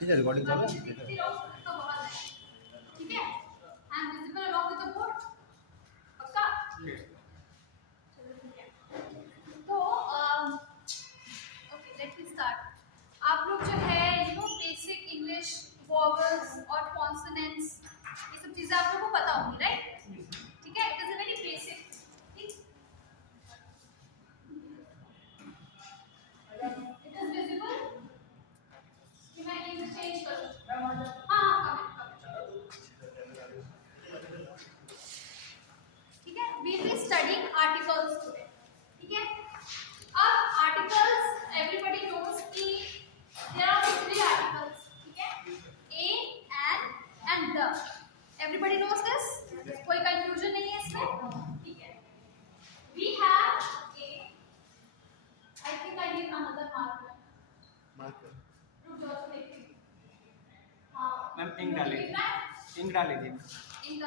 ठीक है, रिकॉर्डिंग चालू है। ठीक है, I am visible along with the board. पक्का? चलो ठीक है। तो ओके, लेट मी स्टार्ट। आप लोग जो है बेसिक इंग्लिश वॉवल्स और कॉन्सोनेंट्स ये सब चीजें आप लोगों को पता होंगी, राइट? ठीक है, it is a very basic. ठीक, इट इज विजिबल कि मैं ये चेंज करूं। हाँ, ठीक है, we will be studying articles today. ठीक है, अब आर्टिकल्स एवरीबॉडी नोज कि देयर आर थ्री आर्टिकल्स। ठीक है, a and the. Everybody knows this, कोई कंफ्यूजन नहीं है इसमें। ठीक है, we have a, I think I need another marker. रुक जाओ तो देखते हैं। हाँ मैम इंक डाल लीजिए, इंक डाल लीजिए। इन द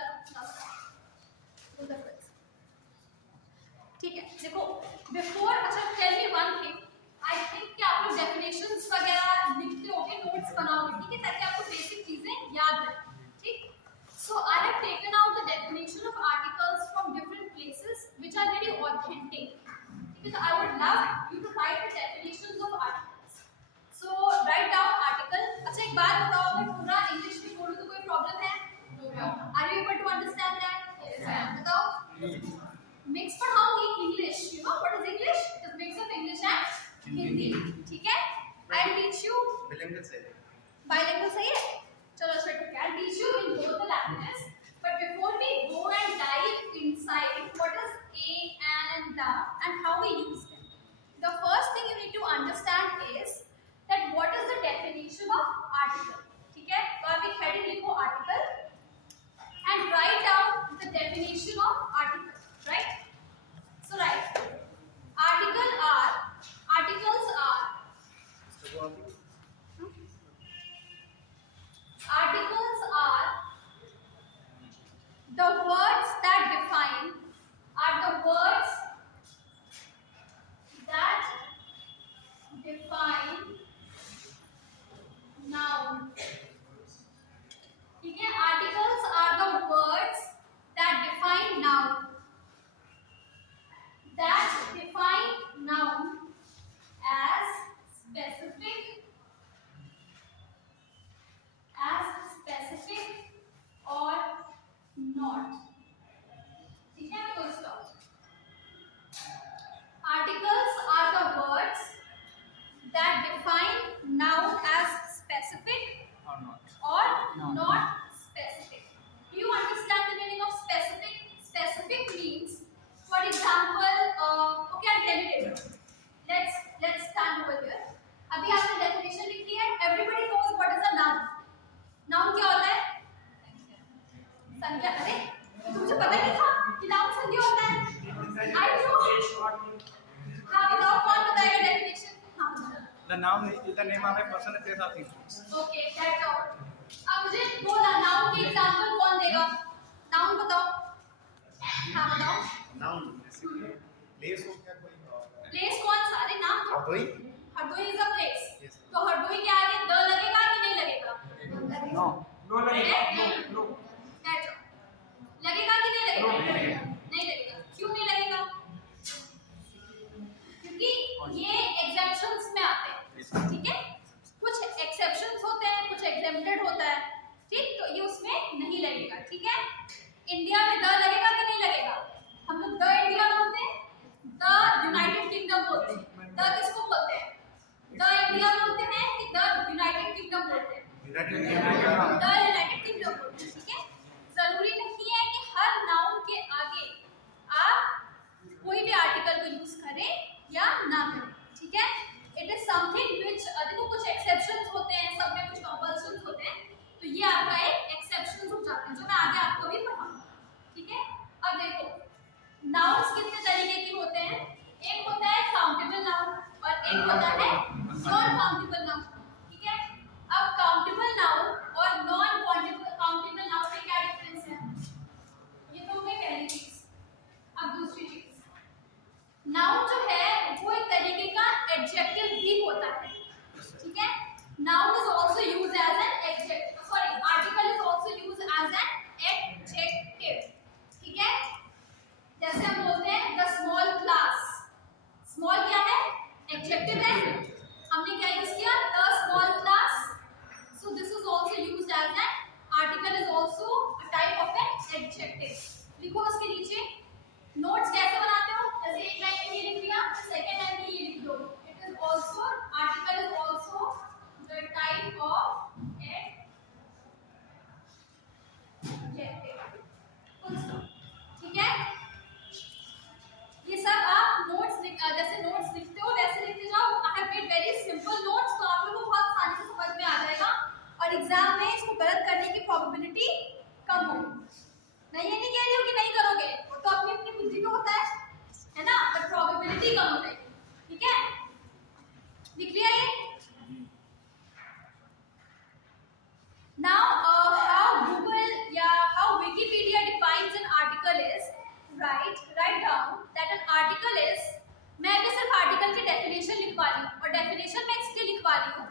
ठीक है, देखो बिफोर, अच्छा tell me one thing. I think कि आप लोग डेफिनेशंस वगैरह लिखते होगे, नोट्स बनाओगे, ठीक है, ताकि आपको बेसिक चीजें याद रहे। ठीक, so I have taken out the definition of articles from different places which are very authentic. ठीक है, तो I would love you to write the definitions of articles. So write down article. अच्छा एक बात बताओ, अगर पूरा इंग्लिश में बोलूं तो कोई प्रॉब्लम है? Are you able to understand that? Yes, बताओ। मिक्स पढ़ाऊंगी English, you know what is English? It is mix of English and Hindi. ठीक है, I will teach you bilingual सही है। बाइलिंगुअल सही है। चलो अच्छा ठीक है, I will teach you in both the languages, but before we go and dive inside what is a and the and how we use them, the first thing you need to understand is that what is the definition of article. ठीक है, तो आप एक heading लिखो article and write down the definition of article, right? So write, articles are the words that define, noun. ठीक है, articles are the words that define noun, as specific or not. ठीक है, full stop. Articles are the words that define noun as specific or not specific. Do you understand the meaning of specific? Specific means, for example, okay, I'll tell you later. Let's stand over here. अभी आपने definition लिखी है. Everybody knows what is a noun. Noun क्या होता है? संज्ञा। अरे तो मुझे पता नहीं था कि noun संज्ञा होता है. I know. हाँ बताओ, कौन बताएगा definition? हाँ. The noun is the name of a person, place or thing. Okay, that's all. अब मुझे दो नाउन के एग्जांपल कौन देगा? नाउन बताओ। हाँ बताओ। नाउन बेसिकली प्लेस हो क्या कोई? प्लेस कौन सा? अरे नाम तो Hardoi. Hardoi is a place. Yes. तो हरदोई के आगे द लगेगा कि नहीं लगेगा? No लगेगा। No. That's all. लगेगा कि नहीं लगेगा? नहीं लगेगा। क्यों नहीं लगेगा? क्योंकि ये एग्जेम्पशंस में आते हैं। ठीक है, कुछ एक्सेप्शंस होते हैं, कुछ एग्जेम्प्टेड होता है। ठीक, तो ये उसमें नहीं लगेगा। ठीक है, इंडिया में द लगेगा कि नहीं लगेगा? हम लोग द इंडिया बोलते हैं, द यूनाइटेड किंगडम बोलते हैं। द किसको बोलते हैं? द इंडिया बोलते हैं कि द यूनाइटेड किंगडम बोलते हैं? द यूनाइटेड किंगडम बोलते हैं। ठीक है, जरूरी नहीं है कि हर नाउन के आगे आप कोई भी आर्टिकल को यूज करें या ना करें। ठीक है, इट इज समथिंग व्हिच, देखो कुछ एक्सेप्शंस होते हैं, सब में कुछ कंपल्शंस होते हैं, तो ये आपका एक एक्सेप्शन हो जाते हैं जो मैं आगे आपको भी पढ़ाऊंगा। ठीक है, अब देखो नाउन्स कितने तरीके के होते हैं? एक होता है काउंटेबल नाउन और एक होता है नॉन काउंटेबल नाउन। ठीक है, अब काउंटेबल नाउन और नॉन काउंटेबल नाउन में क्या डिफरेंस है? ये तो हो गई पहली चीज। अब दूसरी चीज, नाउन जो है वो एक तरीके का एडजेक्टिव भी होता है। ठीक है, Now, how Google how Wikipedia defines an article is, write down that an article is, मैं अभी सिर्फ आर्टिकल की डेफिनेशन लिखवा रही हूँ और डेफिनेशन मैं इसलिए लिखवा रही हूँ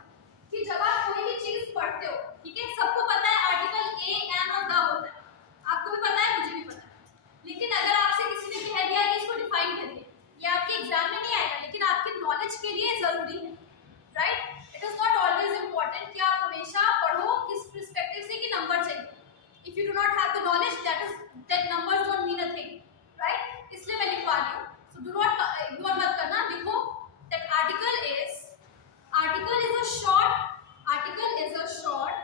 कि जब आप कोई भी चीज पढ़ते हो, ठीक है, सबको पता है आर्टिकल ए एन और द होता है, आपको भी पता है, मुझे भी पता है, लेकिन अगर आपसे किसी ने कह दिया कि इसको डिफाइन करिए, ये आपके एग्जाम में नहीं आएगा, लेकिन आपके नॉलेज के लिए जरूरी है, right? It is not always important कि आप हमेशा पढ़ो किस पर्सपेक्टिव से कि नंबर चाहिए. If you do not have the knowledge, that numbers don't mean a thing, right? इसलिए मैं लिखवा रही हूँ. सो डू नॉट इग्नोर मत करना, लिखो that article is a short, article is a short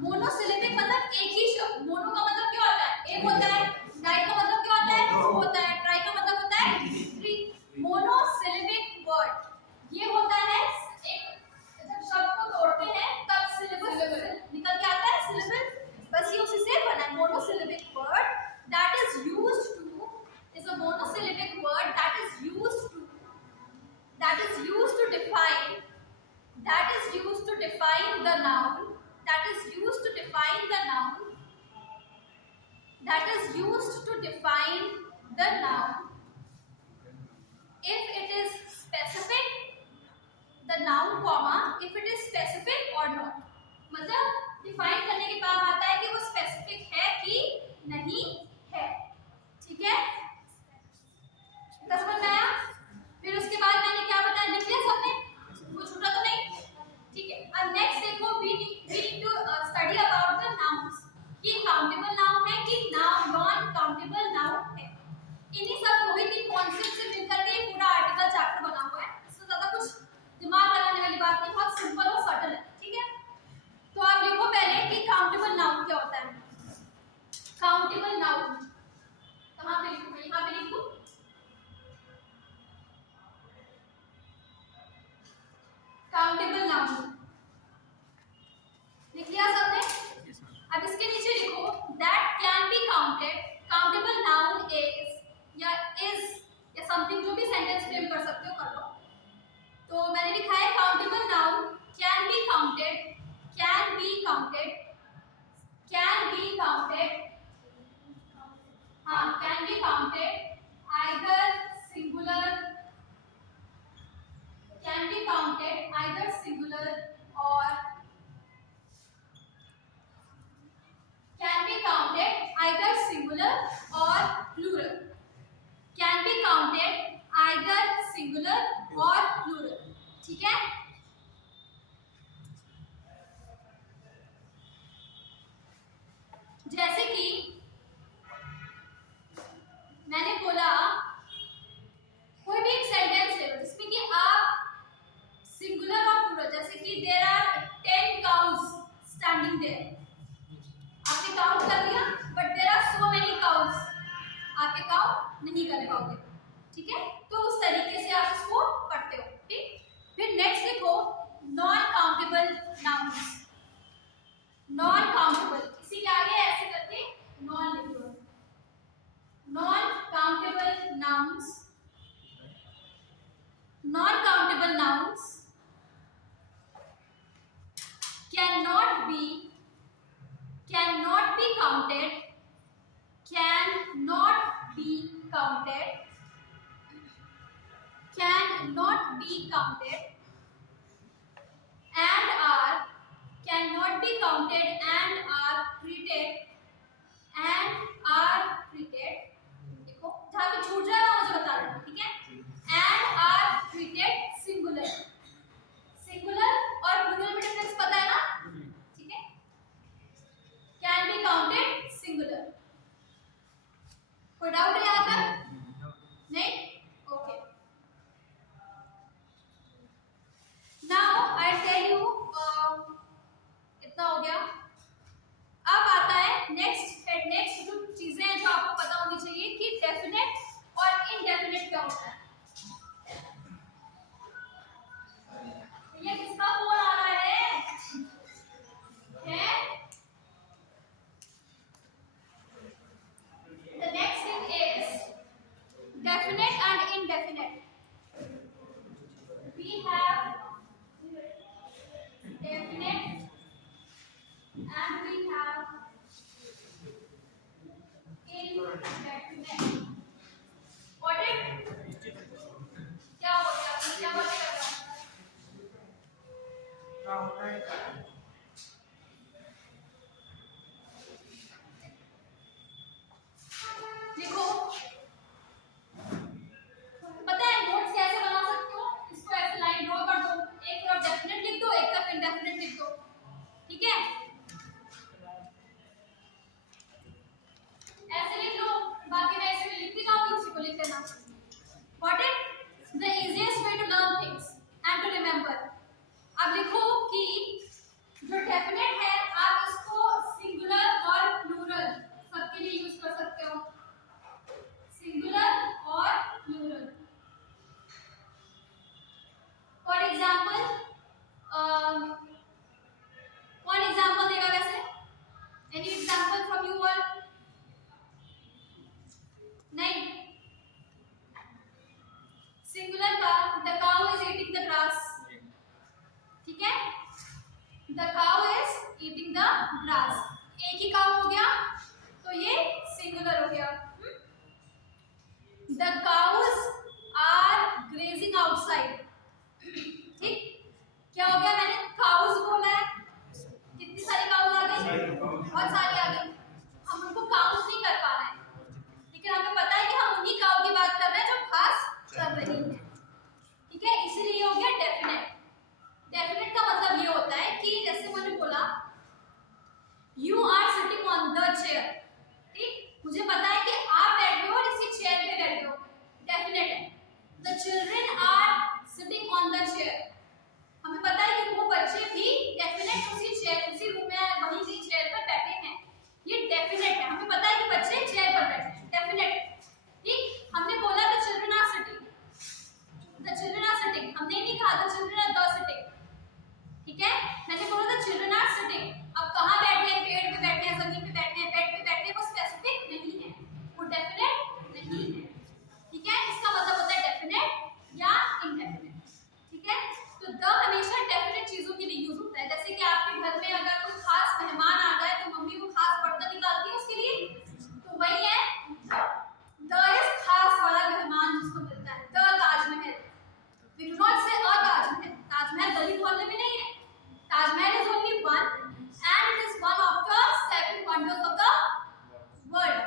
monosyllabic मतलब एक ही शब्द. मोनो का मतलब क्या होता है? एक होता है. डाई का मतलब क्या होता है? दो होता है. ट्राई का मतलब होता है थ्री. मोनोसिलेबिक वर्ड ये होता है एक, जब शब्द को तोड़ते हैं तब सिलेबस निकल के आता है, सिलेबस, बस ये उसी से बना है. Monosyllabic word that is used to is a monosyllabic word that is used to define the noun, that is used to define the noun if it is specific, the noun comma if it is specific or not. मतलब define करने के बाद आता है कि वो specific है कि नहीं है, ठीक है? समझ में आया? फिर उसके बाद मैंने क्या बताया, लिख लिया सबने? कुछ छूटा तो नहीं? ठीक है. अब नेक्स्ट देखो, we need to study about the nouns, कि काउंटेबल नाउन है कि नॉन काउंटेबल नाउन है. इन्हीं सब दो ही तीन कॉन्सेप्ट से मिलकर के पूरा आर्टिकल चैप्टर बना हुआ है. इससे ज्यादा कुछ दिमाग लगाने वाली बात नहीं, बहुत सिंपल और सटल है, ठीक है? तो आप लिखो पहले कि काउंटेबल नाउन क्या होता है. काउंटेबल नाउन कहाँ पे लिखूं? यहाँ पे लिखूं? काउंटेबल नाउन लिख लिया सबने? अब इसके नीचे लिखो that can be counted. Countable noun is या समथिंग, जो भी सेंटेंस फ्रेम कर सकते हो कर लो. तो मैंने लिखा है countable noun can be counted either singular or plural. Can be counted either singular or plural. ठीक है? जैसे कि मैंने बोला, कोई भी एक सेंटेंस ले लो जिसमें कि आप सिंगुलर और प्लूरल, जैसे कि there are 10 cows standing there. आपने काउंट कर लिया, but there are so many cows, आपके काउंट नहीं कर पाओगे, ठीक है? तो उस तरीके से आप इसको पढ़ते हो, ठीक? फिर नेक्स्ट लिखो non countable nouns. Non countable, इसी के आगे ऐसे करके नॉन लिख दो. Non countable nouns. Non countable nouns cannot be counted, cannot be counted and are treated. देखो जहाँ पे छूट जाएगा मुझे बता देना, ठीक है? and are treated singular. Singular और प्लूरल में डिफरेंस पता है ना? ठीक है? Can be counted singular. कोई डाउट है यहाँ तक? नहीं? Okay. Now I tell you, इतना हो गया. अब आता है नेक्स्ट जो चीजें हैं जो आपको पता होनी चाहिए कि डेफिनेट और इनडेफिनेट क्या होता है. definite and indefinite. We have definite and we have indefinite. Got it? क्या हो गया? क्या बात कर रहा हूँ? क्या होता है? लिखो। पता है नोट्स कैसे बना सकते हो? इसको ऐसे लाइन ड्रॉ कर दो, एक तरफ डेफिनेट लिख दो, एक तरफ इंडेफिनेट लिख दो, ठीक है? ऐसे लिख लो, बाकी मैं ऐसे लिखती जाऊंगी, उसी को लिख लेना। Got it? The easiest way to learn things and to remember. अब लिखो कि जो डेफिनेट है आप इसको सिंगुलर और प्लूरल सबके लिए यूज कर सकते हो, सिंगुलर और प्लूरल। फॉर एग्जाम्पल कौन एग्जाम्पल देगा वैसे? Any example from you all? नहीं। सिंगुलर का the cow is eating the grass, ठीक है? The cow is eating the grass, एक ही काउ हो गया तो ये सिंगुलर हो गया। The cows are grazing outside, ठीक? क्या हो गया? मैंने काउज बोला है, कितनी सारी काउज आ गई? बहुत सारी आ गई। हम उनको काउंट नहीं कर पा रहे हैं, लेकिन हमें पता है कि हम उन्हीं काउ की बात कर रहे हैं जो घास चल रही है, ठीक है? इसलिए ये हो गया डेफिनेट। डेफिनेट का मतलब ये होता है कि जैसे मैंने बोला you are sitting on the chair, ठीक? मुझे पता है कि आप बैठे हो और इसी चेयर पे बैठे हो, डेफिनेट है। The children are sitting on the chair, हमें पता है कि वो बच्चे भी डेफिनेट उसी चेयर, उसी रूम में वहीं की चेयर पर बैठे हैं, ये डेफिनेट है। हमें पता है कि बच्चे चेयर पर बैठे हैं, डेफिनेट, ठीक? हमने बोला the children are sitting, the children are sitting, हमने नहीं कहा the children are the sitting, ठीक है? मैंने बोला द चिल्ड्रन आर सिटिंग। अब कहाँ बैठे हैं? पेड़ पे बैठे हैं, जमीन पे बैठे हैं, बेड पे बैठे हैं, वो स्पेसिफिक नहीं है, वो डेफिनेट नहीं है, ठीक है? इसका मतलब होता है डेफिनेट या इनडेफिनेट, ठीक है? तो द हमेशा डेफिनेट चीजों के लिए यूज होता है। जैसे कि आपके घर में अगर कोई खास मेहमान आ गए तो मम्मी वो खास बर्तन निकालती है उसके लिए, तो वही है द इज खास वाला मेहमान जिसको मिलता है। The Taj Mahal, we do not say a Taj Mahal, Taj Mahal गली मोहल्ले में नहीं है, Taj Mahal is only one and it is one of the seven wonders of the world.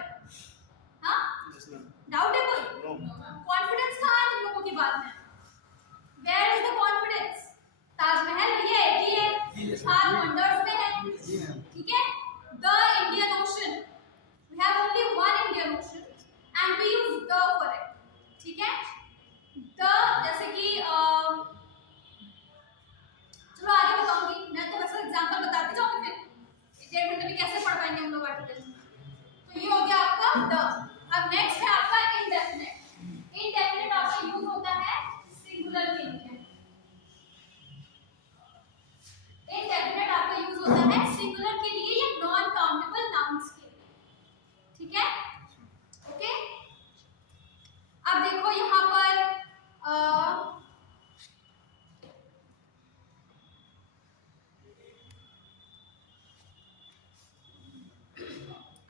हाँ? Doubtable? Confidence कहाँ है तुम लोगों की बात में? Where is the confidence? Taj Mahal ये एक ही है, सात wonders में है, ठीक है? The Indian Ocean, we have only one Indian Ocean and we use the for it, ठीक है? The जैसे कि चलो आगे बताऊंगी, मैं तो बस एग्जांपल बताती जाऊंगी, फिर 1.5 घंटे में कैसे पढ़ पाएंगे हम लोग आर्टिकल। तो ये हो गया आपका द। अब नेक्स्ट है आपका इंडेफिनेट। इंडेफिनेट आपका यूज होता है सिंगुलर के लिए, इंडेफिनेट आपका यूज होता है सिंगुलर के लिए या नॉन काउंटेबल नाउन्स के लिए, ठीक है? ओके, अब देखो यहाँ पर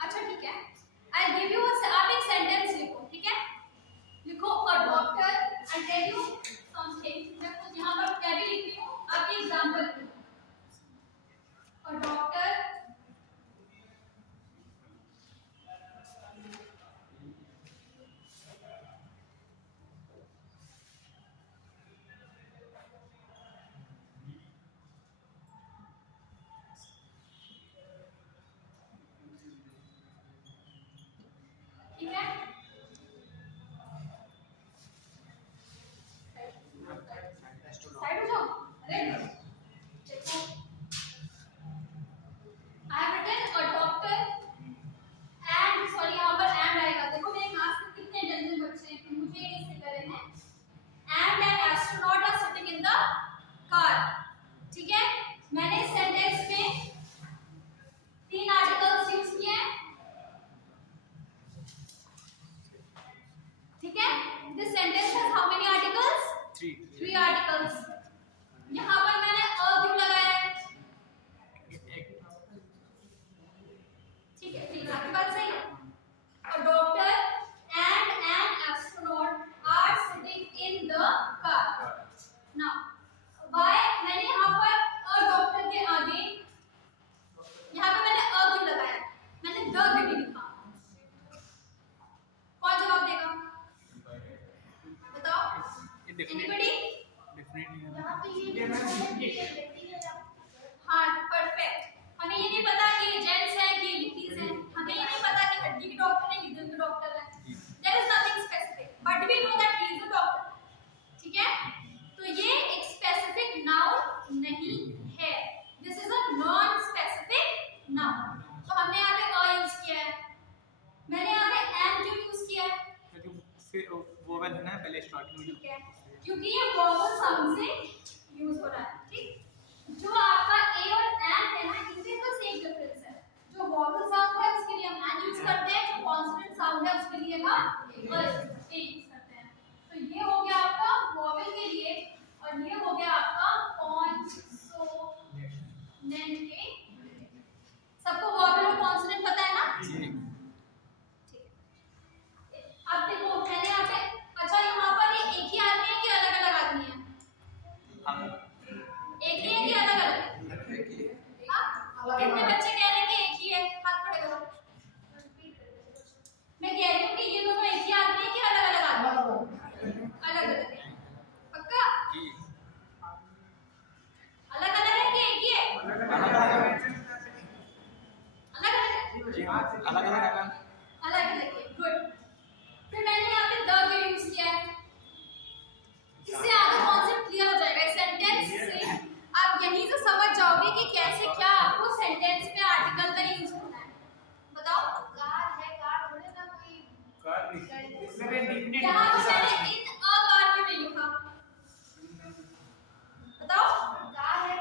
अच्छा ठीक है, आई गिव यू आप एक सेंटेंस लिखो, ठीक है? लिखो a doctor, I tell you something, मैं खुद यहाँ पर क्या भी लिख रही हूँ, आप ये एग्जांपल लिखो। अ डॉक्टर ठीक है? साइड हो जाओ। अरे देखो, I have written a doctor and, sorry यहाँ पर एंड आएगा। देखो मेरे क्लास में कितने इंटेलिजेंट बच्चे हैं, मुझे ये इससे कर रहे हैं and an astronaut are sitting in the car, ठीक है? मैंने इस सेंटेंस में 3 आर्टिकल्स यूज किए हैं, ठीक है? 3 आर्टिकल्स। यहाँ पर मैंने अ क्यों लगाया है? ठीक है, ठीक है, आपकी बात सही है। A doctor and an astronaut are sitting in the car. Now, why मैंने यहाँ पर a doctor के आगे यहाँ पे मैंने अ क्यों लगाया? मैंने द क्यों नहीं लिखा? कौन जवाब देगा? बताओ। Anybody? हाँ, perfect. हमें ये नहीं पता कि जेंट्स है कि लेडीज है, हमें ये नहीं पता कि हड्डी की डॉक्टर है कि दिल की डॉक्टर है। There is nothing specific, but we know that he is a doctor. ठीक है? तो ये एक specific noun नहीं है. This is a non-specific noun. तो हमने यहाँ पे a यूज किया है. मैंने यहाँ पे am क्यों यूज किया है? वोवेल है ना पहले स्टार्टिंग में। ठीक है, क्योंकि ये वोवेल साउंड से यूज हो रहा है। ठीक, जो आपका ए और एन है ना, इनमें बस एक डिफरेंस है। जो वोवेल साउंड है उसके लिए हम एन यूज करते हैं, जो कॉन्सोनेंट साउंड है उसके लिए हम ए यूज करते हैं। तो ये हो गया आपका वोवेल के लिए, और ये हो गया आपका कॉन्सोनेंट के। सबको वोवेल और कॉन्सोनेंट पता है ना? अब देखो मैंने यहाँ पे, अच्छा यहाँ पर ये एक ही आदमी है कि अलग अलग आदमी है? एक ही है कि अलग अलग? कितने बच्चे कह रहे हैं कि एक ही है? हाथ खड़े करो। मैं कह रही हूँ कि ये दोनों एक ही आदमी है कि अलग अलग आदमी? अलग अलग है। पक्का? अलग अलग है कि एक ही है? अलग अलग है। अलग अलग है। अलग अलग है। गुड। फिर मैंने यहाँ पे द क्यों यूज किया है? इससे आगे कॉन्सेप्ट क्लियर हो जाएगा। इस सेंटेंस से आप यहीं से समझ जाओगे कि कैसे क्या आपको सेंटेंस में आर्टिकल का यूज करना है। बताओ। कार है, कार थोड़े ना कोई कार नहीं। यहाँ पे मैंने इन अ कार क्यों नहीं लिखा? बताओ। कार है,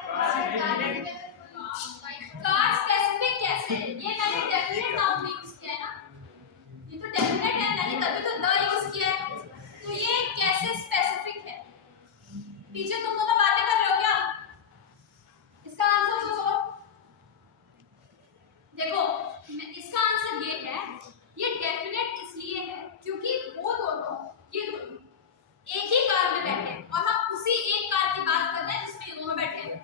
कार स्पेसिफिक कैसे है? ये मैंने डेफिनेट नाउन में यूज किया है ना, ये तो डेफिनेट है, मैंने तभी तो द यूज किया है। तो ये कैसे स्पेसिफिक है? टीचर तुम दोनों बातें कर रहे हो क्या? इसका आंसर सोचो। देखो इसका आंसर ये है, ये डेफिनेट इसलिए है क्योंकि वो दोनों, ये दोनों एक ही कार में बैठे हैं और हम उसी एक कार की बात कर रहे हैं जिसमें ये दोनों बैठे हैं।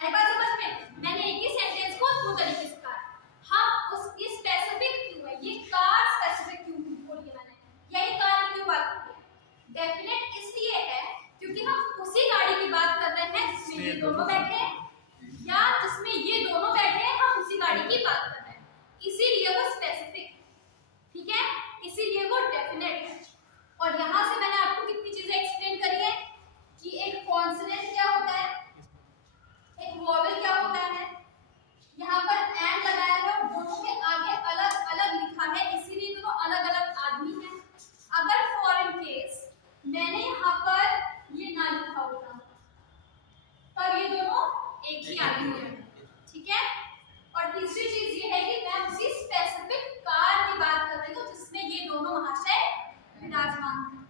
आई बात समझ में? मैंने एक ही सेंटेंस को दो तरीके से कहा। हम उस ये स्पेसिफिक क्यों है, ये कार स्पेसिफिक क्यों बोली है मैंने, यही कार की क्यों बात की है? डेफिनेट इसलिए है क्योंकि हम उसी गाड़ी की बात कर रहे हैं जिसमें ये दोनों बैठे हैं, या जिसमें ये दोनों बैठे हैं हम उसी गाड़ी की बात कर रहे हैं, इसीलिए वो स्पेसिफिक। ठीक है, इसीलिए वो डेफिनेट है। और यहाँ से मैंने आपको कितनी चीजें एक्सप्लेन करी है कि एक कॉन्सोनेंट क्या होता है, एक वोवेल क्या होता है। यहाँ पर एंड लगाया है और दोनों के आगे अलग अलग लिखा है, इसीलिए दोनों अलग अलग आदमी हैं। अगर फॉर इन केस मैंने यहाँ पर ये ना लिखा होता तब ये दोनों एक ही आदमी है। ठीक है, और तीसरी चीज ये है कि मैं उसी स्पेसिफिक कार की बात कर रही हूँ जिसमें ये दोनों महाशय विराजमान हैं।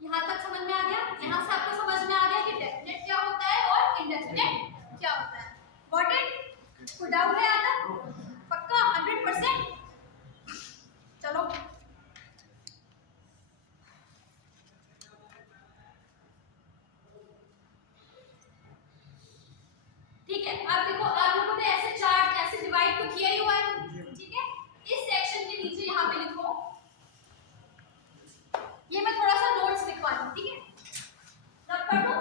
यहाँ तक समझ में आ गया? यहाँ से आपको समझ में आ गया कि डेफिनेट क्या होता है और इंडेफिनेट क्या होता है। Got it? कोई डाउट है आता? पक्का 100%? चलो ठीक है। अब देखो आप लोगों ने ऐसे चार्ट ऐसे डिवाइड तो किया ही हुआ है। ठीक है, इस सेक्शन के नीचे यहाँ पे लिखो, ये मैं थोड़ा सा नोट्स लिखवा दूँ। ठीक है, रब कर दो।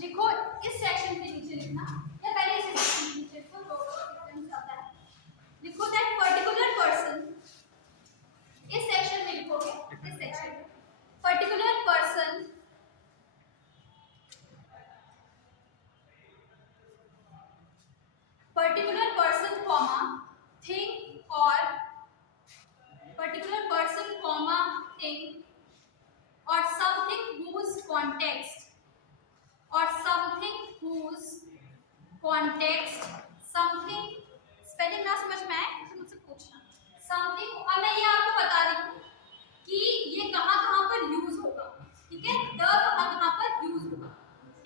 लिखो इस सेक्शन के नीचे लिखना, या पहले इस सेक्शन के नीचे लिखो, दो डिफरेंस आता है। लिखो दैट पर्टिकुलर पर्सन, इस सेक्शन में लिखोगे, इस सेक्शन में पर्टिकुलर पर्सन कॉमा थिंग और particular person comma thing or something whose context, or something whose context, something spelling ना समझ में आए तो मुझसे पूछना। समथिंग, और मैं ये आपको बता रही हूँ कि ये कहाँ कहाँ पर यूज होगा, ठीक है, द कहाँ कहाँ पर यूज होगा,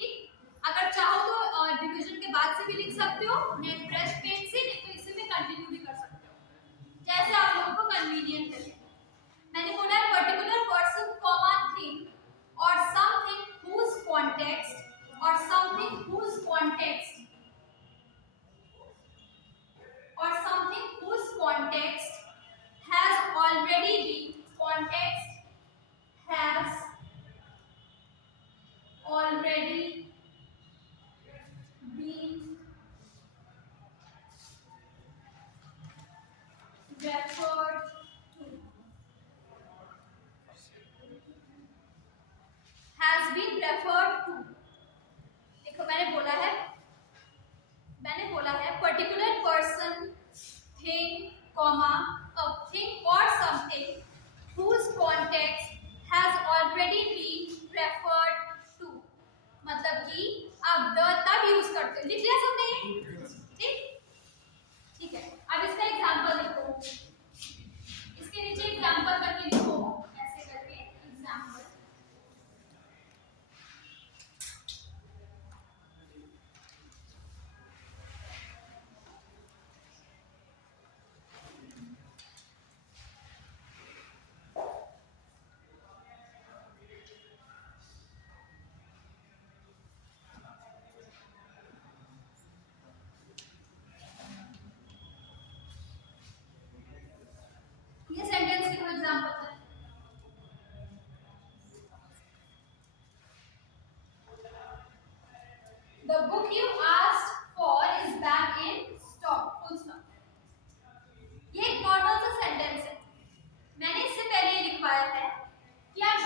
ठीक। अगर चाहो तो डिवीजन के बाद से भी लिख सकते हो, नेक्स्ट फ्रेश पेज से, नहीं तो इसी में कंटिन्यू भी कर सकते हो, जैसे आप लोगों को कन्वीनियंट है। मैंने बोला है पर्टिकुलर पर्सन कॉमा थिंग और something whose context, or something whose context, or something whose context has already been, context has already been referred to, has been referred to। देखो मैंने बोला है particular person, thing, comma, a thing or something whose context has already been referred to, मतलब कि आप the तब use करते हो, लिख लिया सबने ये, ठीक, ठीक है। अब इसका एग्जांपल देखो, इसके नीचे एग्जांपल करके लिखो, ऐसे करके एग्जांपल। ये सेंटेंस लिखो एग्जांपल में। The book you asked for is back in stock, full stop। ये एक नॉर्मल सा सेंटेंस है। मैंने इससे पहले ये लिखवाया है कि आप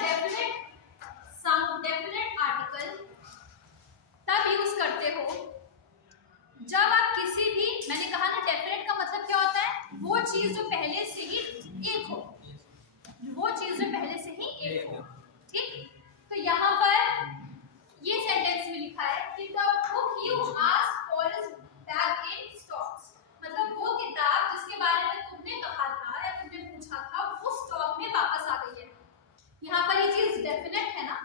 डेफिनेट आर्टिकल तब यूज करते हो जब आप किसी भी, मैंने कहा ना डेफिनेट का मतलब क्या होता है, वो चीज जो पहले से ही एक हो, वो चीज जो पहले से ही एक हो, ठीक। तो यहाँ पर ये सेंटेंस में लिखा है कि the book you asked for is back in stocks, मतलब वो किताब जिसके बारे में तुमने कहा था या तुमने पूछा था वो स्टॉक में वापस आ गई है। यहाँ पर ये चीज डेफिनेट है ना,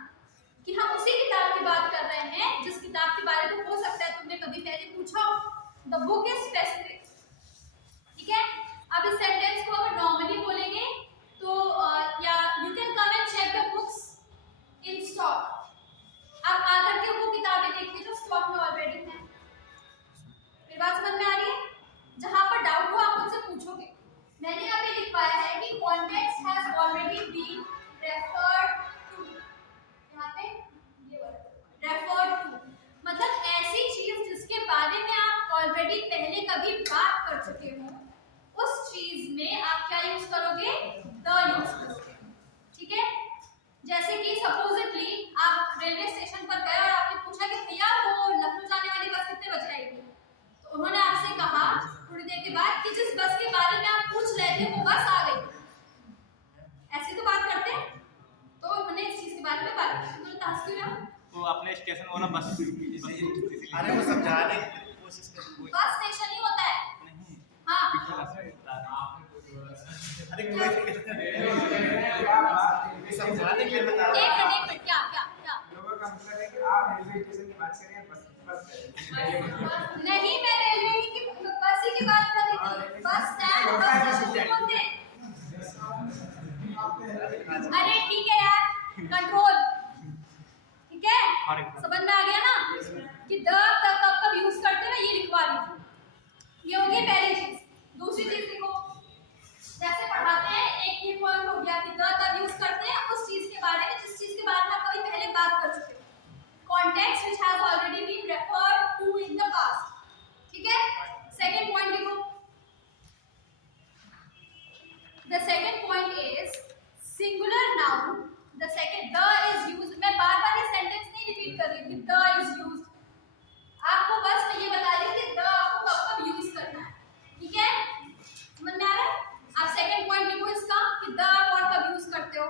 कि हम उसी किताब की बात कर रहे हैं जिस किताब के बारे में हो सकता है तुमने कभी पहले पूछा हो। द बुक इज स्पेसिफिक, ठीक है। अब इस सेंटेंस को अगर नॉर्मली बोलेंगे तो या you can come and check the books in stock, आप आकर के वो किताबें देखिए जो स्टॉक में ऑलरेडी हैं। मेरी बात समझ में आ रही है? जहां पर डाउट हो आप मुझसे पूछोगे। मैंने यहाँ पे लिखवाया है कि context has already been referred to, यहाँ पे ये वर्ड रेफर्ड टू, मतलब ऐसी चीज जिसके बारे में आप ऑलरेडी पहले कभी बात कर चुके हो, उस चीज में आप क्या यूज करोगे, द यूज करोगे, ठीक है। जैसे कि सपोजिटली आप रेलवे स्टेशन पर गए और आपने पूछा कि भैया वो लखनऊ जाने वाली बस कितने बजे आएगी, तो उन्होंने आपसे कहा थोड़ी देर के बाद कि जिस बस के बारे में आप पूछ रहे थे वो बस आ गई। ऐसी तो बात करते हैं, तो उन्होंने इस चीज के बारे में बात की, तो टास्क क्यों रहा वो अपने स्टेशन वाला बस अरे वो समझाने की कोशिश कर, बस स्टेशन ही होता है, हाँ। अरे समझाने के लिए बता रहा एक मिनट क्या क्या क्या लोगों का मतलब है कि आप रेलवे स्टेशन की बात करें, बस नहीं, मैं रेलवे की बस ही की बात कर रही थी, बस स्टैंड बस स्टेशन होते हैं। अरे ठीक है यार, कंट्रोल, ठीक है, समझ में आ गया ना कि द तक कब यूज करते हैं, ये लिखवा लीजिए। ये हो गई पहली चीज। दूसरी चीज लिखो, जैसे पढ़ाते हैं एक ही पॉइंट हो गया कि द तब यूज करते हैं उस चीज के बारे में जिस चीज के बारे में आप कभी पहले बात कर चुके हो, context which has already been referred to in the past, ठीक है। सेकंड पॉइंट लिखो, the second point is singular noun, the second the is used, मैं बार-बार ये सेंटेंस नहीं रिपीट कर रही हूं कि द इज यूज्ड, आपको बस मैं ये बता रही हूं कि द आपको कब यूज करना है, ठीक है, समझ में आ रहा है। आप सेकंड पॉइंट लिखो इसका कि द आप और कब यूज करते हो,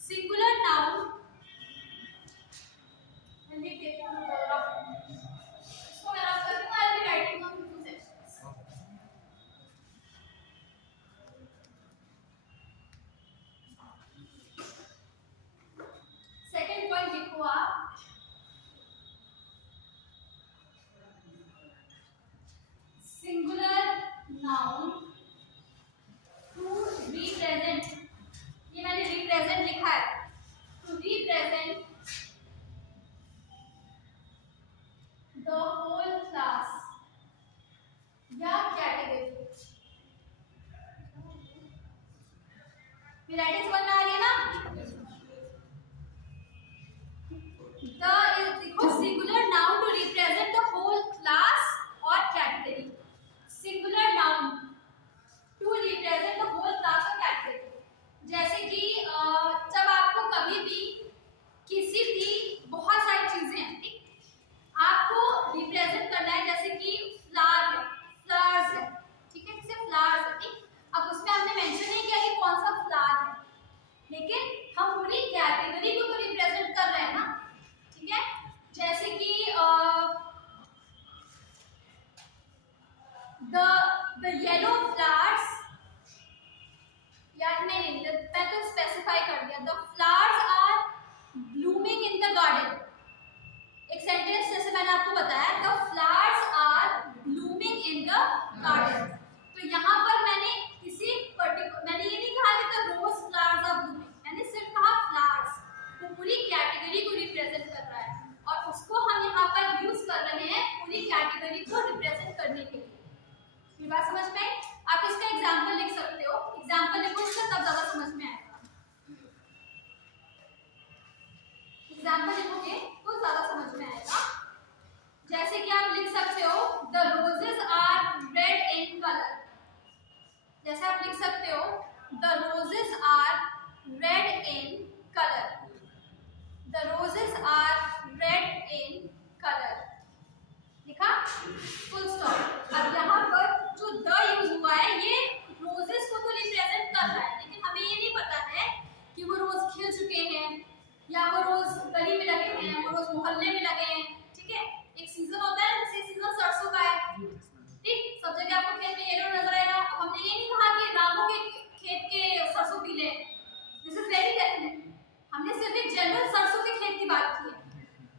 सिंगुलर नाउन ये राइटिंग समझ में आ रही है ना? देखो singular noun to represent the whole class और category, singular noun to represent the whole class और कैटेगरी। जैसे कि जब आपको कभी भी किसी भी बहुत सारी चीजें हैं, ठीक, आपको रिप्रेजेंट करना है, जैसे कि फ्लावर है, फ्लावर्स है, ठीक है, जैसे फ्लावर्स है, ठीक। अब उसमें हमने मेंशन नहीं किया कि कौन सा फ्लावर है, लेकिन हम पूरी कैटेगरी को तो रिप्रेजेंट कर रहे हैं ना, ठीक है। जैसे कि the yellow flowers, यार नहीं मैं तो स्पेसिफाई कर दिया, the flowers are blooming in the garden। एक सेंटेंस जैसे मैंने आपको बताया, the flowers are blooming in the garden, तो यहाँ पर मैंने किसी पर्टिकुलर, मैंने ये नहीं कहा कि the rose flowers are blooming, मैंने सिर्फ कहा flowers, वो पूरी कैटेगरी को रिप्रेजेंट कर रहा है और उसको हम यहाँ पर यूज कर रहे हैं पूरी कैटेगरी को रिप्रेजेंट करने के लिए। ये बात समझ में? आप इसका एग्जांपल लिख सकते हो, एग्जांपल लिखो, इससे तब ज्यादा समझ में आएगा। एग्जांपल लिखोगे तो ज्यादा समझ में आएगा। जैसे कि आप लिख सकते हो the roses are red in colour, जैसे आप लिख सकते हो the roses are red in colour, the roses are red in colour, लिखा, फुल स्टॉप। अब यहाँ पर जो द यूज हुआ है ये रोजेस को तो रिप्रेजेंट कर रहा है, लेकिन हमें ये नहीं पता है कि वो रोज खिल चुके हैं या वो रोज गली में लगे हैं, वो रोज मोहल्ले में लगे हैं, ठीक है। एक सीजन होता है, जैसे सीजन सरसों का है, ठीक, सब जगह आपको खेत में येलो नजर आएगा। अब हमने ये नहीं कहा कि रामू के खेत के सरसों पीले, दिस इज वेरी डेफिनेट, हमने सिर्फ एक जनरल सरसों के खेत की बात की है,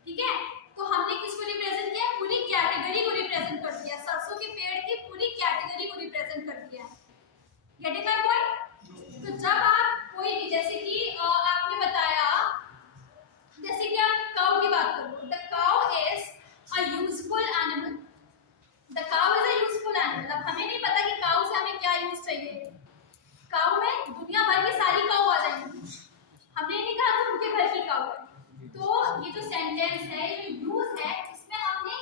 ठीक है। तो हमने किसको रिप्रेजेंट किया? पूरी कैटेगरी को रिप्रेजेंट कर दिया, सरसों के पेड़ की पूरी कैटेगरी को रिप्रेजेंट कर दिया। Getting my point? तो जब आप कोई भी, जैसे कि आपने बताया, जैसे कि आप काऊ की बात करो, the cow is a useful animal, the cow is a useful animal. अब हमें नहीं पता कि काऊ से हमें क्या यूज चाहिए, काऊ में दुनिया भर की सारी काऊ आ जाएंगी, हमने नहीं कहा कि उनके घर की काऊ है। तो ये जो सेंटेंस है, ये यूज है, इसमें हमने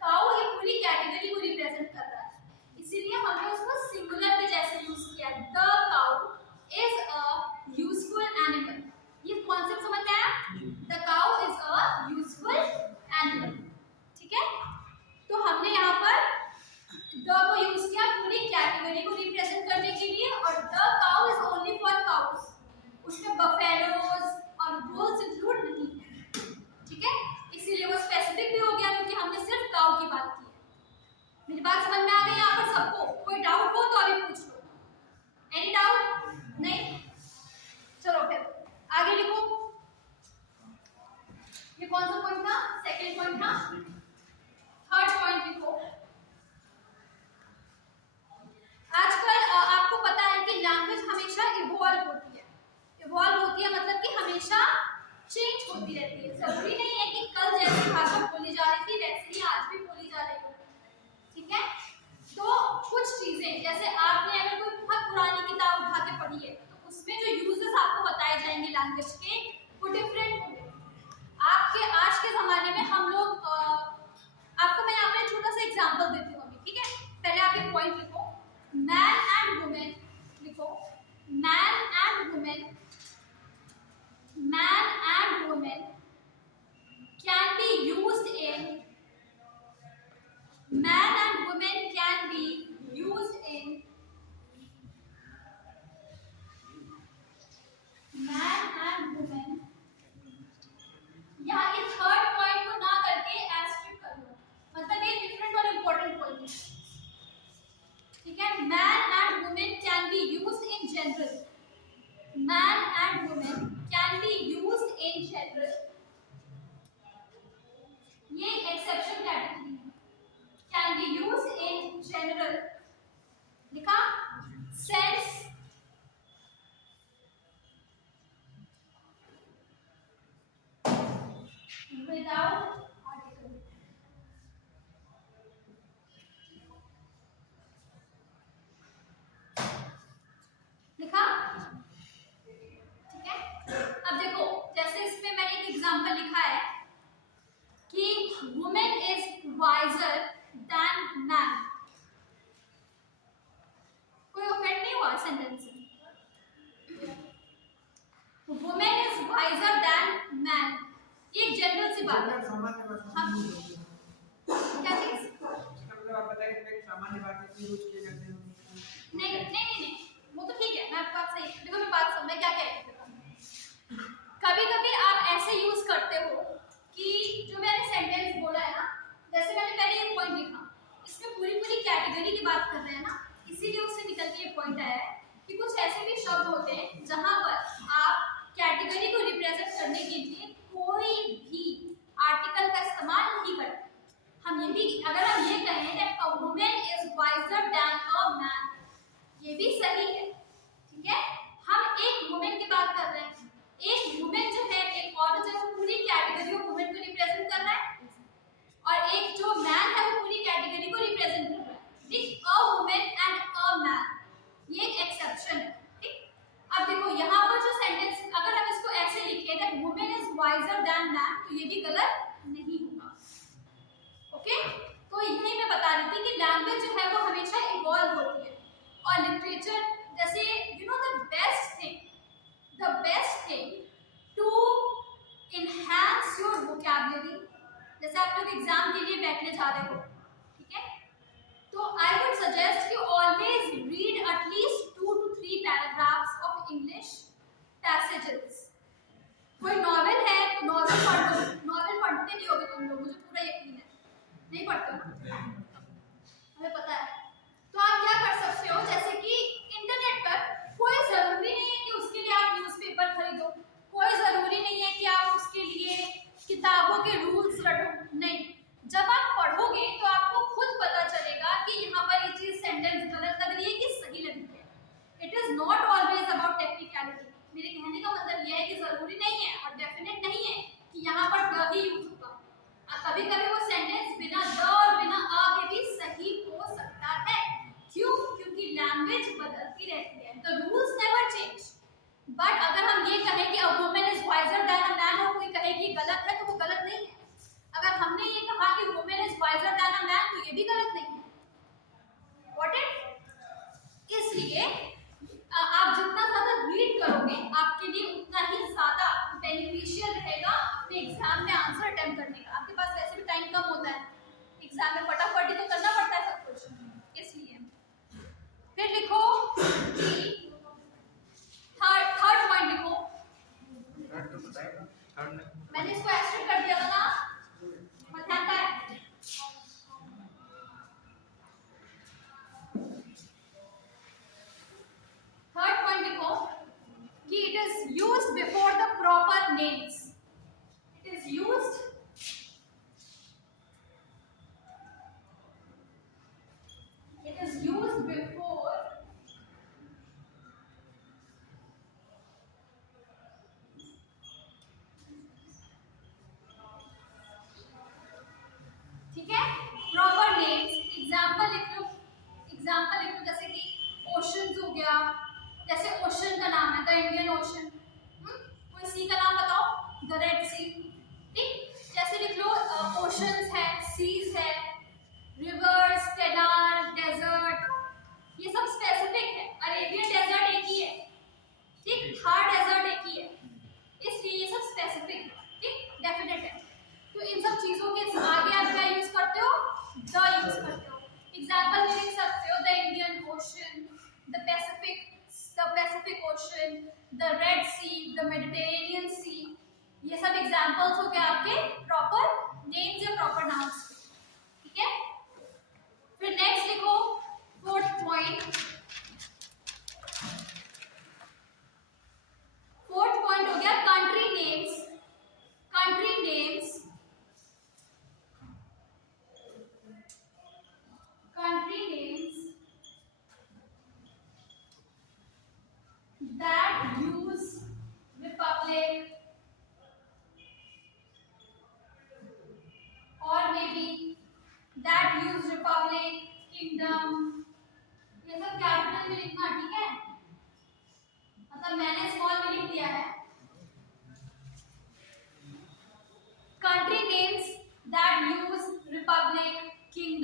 काऊ की पूरी कैटेगरी को रिप्रेजेंट कर रहा है, इसीलिए हमने उसको सिंगुलर के जैसे यूज किया, the cow is a useful animal. ये कॉन्सेप्ट समझ में आया? The cow is a useful animal, ठीक है। तो हमने यहाँ पर द को यूज किया पूरी कैटेगरी को रिप्रेजेंट करने के लिए, और the cow is only for cows, उसमें बफेलोज और बुल्स इंक्लूड नहीं है, ठीक है। इसीलिए वो स्पेसिफिक भी हो गया क्योंकि हमने सिर्फ काऊ की बात की है। मेरी बात समझ में आ गई यहाँ पर सबको? कोई डाउट हो तो अभी पूछ लो। Any doubt? नहीं? चलो फिर आगे लिखो। ये कौन सा पॉइंट था? सेकंड पॉइंट था। थर्ड पॉइंट लिखो। आजकल आपको पता है कि लैंग्वेज हमेशा इवॉल्व होती है, इवॉल्व होती है मतलब कि हमेशा चेंज होती रहती है। जरूरी नहीं है कि कल जैसी भाषा बोली जा रही थी वैसे ही आज भी बोली जा रही हो, ठीक है। तो कुछ चीजें, जैसे आपने अगर कोई बहुत पुरानी किताब उठा के पढ़ी है तो उसमें जो यूजेस आपको बताए जाएंगे लैंग्वेज के, वो डिफरेंट होंगे। आपके आज के जमाने में हम लोग, आपको मैं यहाँ पे छोटा सा एग्जांपल देती हूँ अभी, ठीक है। पहले आप एक पॉइंट लिखो, मैन एंड वुमेन लिखो, man and women, man and woman can be used in, man and woman can be used in, man and woman, यहाँ ये थर्ड पॉइंट को ना करके एस्ट्रिक कर लो, मतलब ये डिफरेंट और इम्पोर्टेंट पॉइंट है। woman is wiser than man. कोई ऑफेंड नहीं हुआ सेंटेंस से? woman is wiser than man, ये एक जनरल सी बात है। हम क्या चीज? मतलब आप बताइए कि एक सामान्य बात है कि यूज किए जाते हैं। नहीं, वो तो ठीक है, मैं आपकी बात सही, देखो मैं बात समझ क्या कह रही हूँ। कभी कभी आप ऐसे यूज करते हो कि जो मैंने सेंटेंस बोला है ना, जैसे मैंने पहले एक पॉइंट लिखा, इसमें पूरी कैटेगरी की बात कर रहे हैं ना, इसीलिए उससे निकल के ये पॉइंट आया है कि कुछ ऐसे भी शब्द होते हैं जहां पर आप कैटेगरी को रिप्रेजेंट करने के लिए कोई भी आर्टिकल का इस्तेमाल नहीं करते। हम ये भी, अगर हम ये कहें that a woman is wiser than a man, ये भी सही है, ठीक है। हम एक वुमेन की बात कर रहे हैं, एक वुमेन जो है, एक औरत जो है, वो पूरी कैटेगरी ऑफ वुमेन को रिप्रेजेंट कर रहा है, और एक जो मैन है वो पूरी कैटेगरी को रिप्रेजेंट कर रहा है, ठीक। A women and a man, ये एक एक्सेप्शन है, ठीक। अब देखो यहाँ पर जो सेंटेंस, अगर हम इसको ऐसे लिखें that woman is wiser than man, तो ये भी गलत नहीं होगा, ओके। तो यही मैं बता रही थी कि लैंग्वेज जो है वो हमेशा इवॉल्व होती है, और लिटरेचर जैसे you know the best thing to enhance your vocabulary, जैसे आप लोग एग्जाम के लिए बैठने जा रहे हो, ठीक है, तो आई वुड सजेस्ट कि always read at least 2 to 3 paragraphs of English passages. कोई नॉवेल है तो नॉवेल पढ़ो, नॉवेल पढ़ते नहीं होगे तुम लोग, मुझे पूरा यकीन है, नहीं पढ़ते हो, हमें पता है। तो आप क्या कर सकते हो, जैसे कि इंटरनेट पर कोई जरूरी नहीं है कि उसके लिए आप न्यूज़पेपर खरीदो, कोई जरूरी नहीं है कि आप उसके लिए किताबों के रूल्स रटो, नहीं। जब आप पढ़ोगे तो आपको खुद पता चलेगा कि यहाँ पर ये चीज सेंटेंस गलत लग रही है कि सही लग रही है। It is not always about technicality. मेरे कहने का मतलब यह है कि जरूरी नहीं है और डेफिनेट नहीं है कि यहाँ पर द ही यूज होगा। कभी कभी वो सेंटेंस बिना द और बिना आ के भी सही हो सकता है। क्यों? क्योंकि लैंग्वेज बदलती रहती है, the rules never change. But अगर हम ये कहें कि a woman is visor then a man, और कोई कहे कि गलत है, तो वो गलत नहीं है। अगर हमने ये कहा कि women is visor then a man, तो ये भी गलत नहीं है। What it? इसलिए आप जितना ज्यादा रीड करोगे आपके लिए उतना ही ज्यादा बेनिफिशियल रहेगा अपने एग्जाम में आंसर अटेम्प्ट करने का। आपके पास वैसे भी टाइम कम होता है, एग्जाम में फटाफट ही तो करना पड़ता है सब कुछ, इसलिए। फिर लिखो कि थर्ड पॉइंट लिखो, मैंने इसको एक्सटेंड कर दिया था ना, ध्यान का है। थर्ड पॉइंट लिखो कि it is used before the proper names. It is used before ठीक है, प्रॉपर नेम्स। एग्जांपल लिख लो, जैसे कि ओशंस हो गया, जैसे ओशन का नाम है द इंडियन ओशन, कोई सी का नाम बताओ, द रेड सी, ठीक। जैसे लिख लो ओशंस है, सीज है, रिवर्स, कैनाल, डेजर्ट, ये सब स्पेसिफिक है। अरेबियन डेजर्ट एक ही है, ठीक, थार डेजर्ट एक ही है, इसलिए ये सब स्पेसिफिक है, ठीक, डेफिनेट है। तो इन सब चीजों के आगे आप क्या यूज करते हो, द यूज करते हो। एग्जांपल में लिख सकते हो the Indian Ocean, the Pacific Ocean, the Red Sea, the Mediterranean Sea, ये सब एग्जांपल्स हो गए आपके प्रॉपर नेम्स या प्रॉपर नाउन्स, ठीक है। फिर नेक्स्ट लिखो फोर्थ पॉइंट हो गया country names that use republic or maybe that use republic, kingdom, ये सब क्या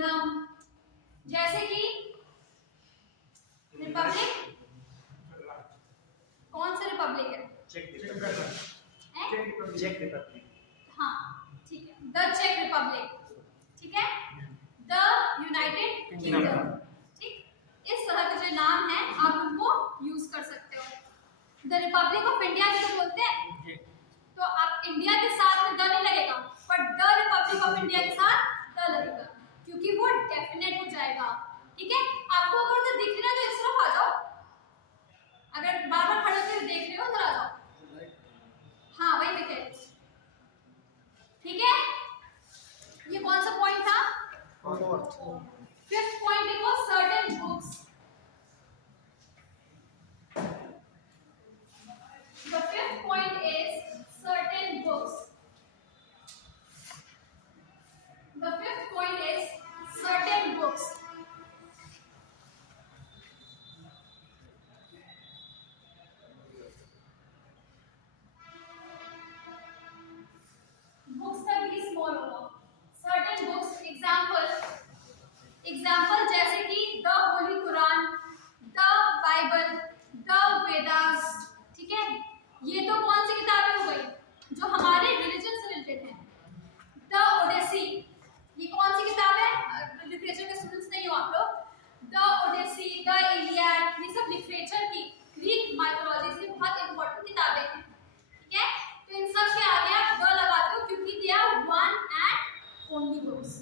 किंगडम, जैसे कि रिपब्लिक, कौन सा रिपब्लिक है? Check check Republic. Republic. Check Republic. हाँ ठीक है, द चेक रिपब्लिक, ठीक है, द यूनाइटेड किंगडम, ठीक, इस तरह के जो नाम है आप उनको यूज कर सकते हो। द रिपब्लिक ऑफ इंडिया भी तो बोलते हैं, तो आप इंडिया के साथ में द नहीं लगेगा, but the Republic of India के साथ द लगेगा, क्योंकि वो डेफिनेट हो जाएगा, ठीक है। आपको अगर उधर दिख रहा है तो इस तरफ आ जाओ, अगर बार बार खड़े होकर देख रहे हो उधर आ जाओ, हाँ वही दिखे, ठीक है। ये कौन सा पॉइंट था? फिफ्थ पॉइंट लिखो, certain books. The fifth point is certain books. The fifth point is certain books. Books का भी small होगा। Certain books, example जैसे कि the Holy Quran, the Bible, the Vedas, ठीक है। ये तो कौन सी किताबें हो गई जो हमारे रिलीजन से रिलेटेड है। द ओडेसी, ये कौन सी किताब है? लिटरेचर के स्टूडेंट्स नहीं हो आप लोग। द ओडेसी, द इलियड, ये सब लिटरेचर की, ग्रीक माइथोलॉजी से बहुत इंपॉर्टेंट किताबें हैं, ठीक है। तो इन सब के आगे आप द लगाते हो क्योंकि they are one and only books,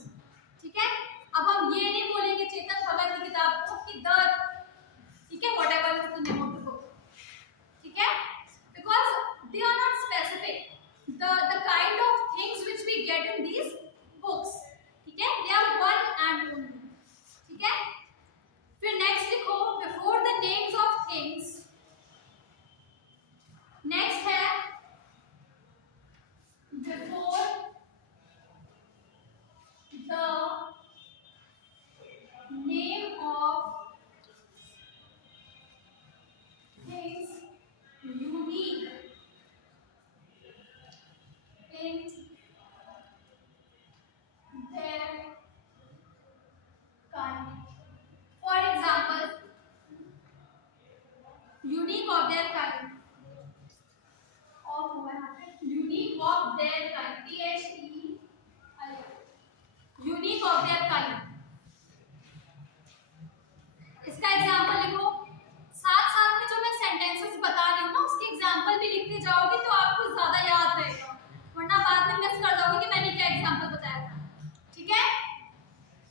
ठीक है। अब हम ये नहीं बोलेंगे चेतन भगत की किताब को कि द, ठीक है, whatever is the name of the book, ठीक है, because they are not specific, the kind of things which we get in these books, ठीक है, they are one and only, ठीक है। फिर next लिखो, before the names of things, next है before the name of things unique in their kind. For example, unique of their kind. Unique of their kind. THEI. Unique of their kind. इसका example लिखो। साथ साथ में जो मैं sentences बता रही हूँ ना उसके एग्जाम्पल भी लिखते जाओगे तो आपको ज्यादा याद रहेगा, वरना बाद में मिस कर जाओगे कि मैंने क्या एग्जाम्पल बताया था, ठीक है।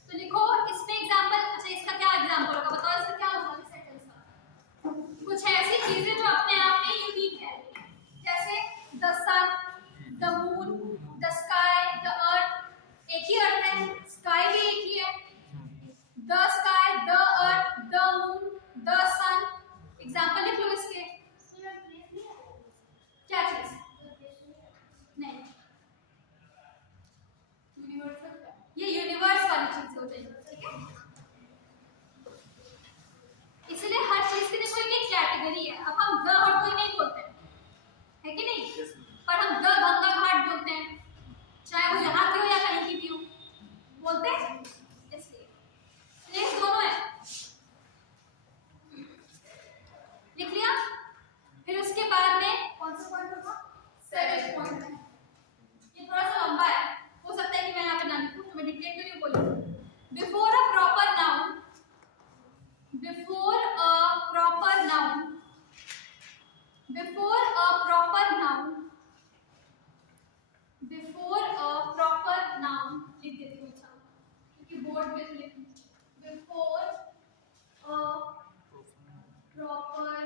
तो लिखो इसमें एग्जाम्पल, अच्छा इसका क्या एग्जाम्पल होगा बताओ, इसका क्या होगा सेंटेंस का? कुछ ऐसी चीजें जो अपने आप में यूनिक है, जैसे the sun, the moon, the sky, the earth, एक ही अर्थ है, स्काई भी एक ही है, the sky, the earth, the moon, the sun, example लिख लो इसके। क्या चीज? नहीं, ये यूनिवर्स वाली चीज हो जाएगी, ठीक है। इसलिए हर चीज की देखो एक कैटेगरी है। अब हम द और कोई नहीं बोलते है कि नहीं, पर हम द गंगा घाट बोलते हैं, चाहे वो यहाँ की हो या कहीं की भी हो, बोलते हैं। इसलिए दोनों है, लिख लिया। फिर उसके बाद में कौन सा पॉइंट होगा? सेवेंथ पॉइंट है। ये थोड़ा सा लंबा है, हो सकता है कि मैं यहाँ पे ना लिखूं, तो मैं डिक्टेट करके बोलूँ। Before a proper noun, before a proper noun, before a proper noun, before a proper noun लिख देती हूँ, अच्छा क्योंकि बोर्ड पे तो लिखूँ। बिफोर अ प्रॉपर,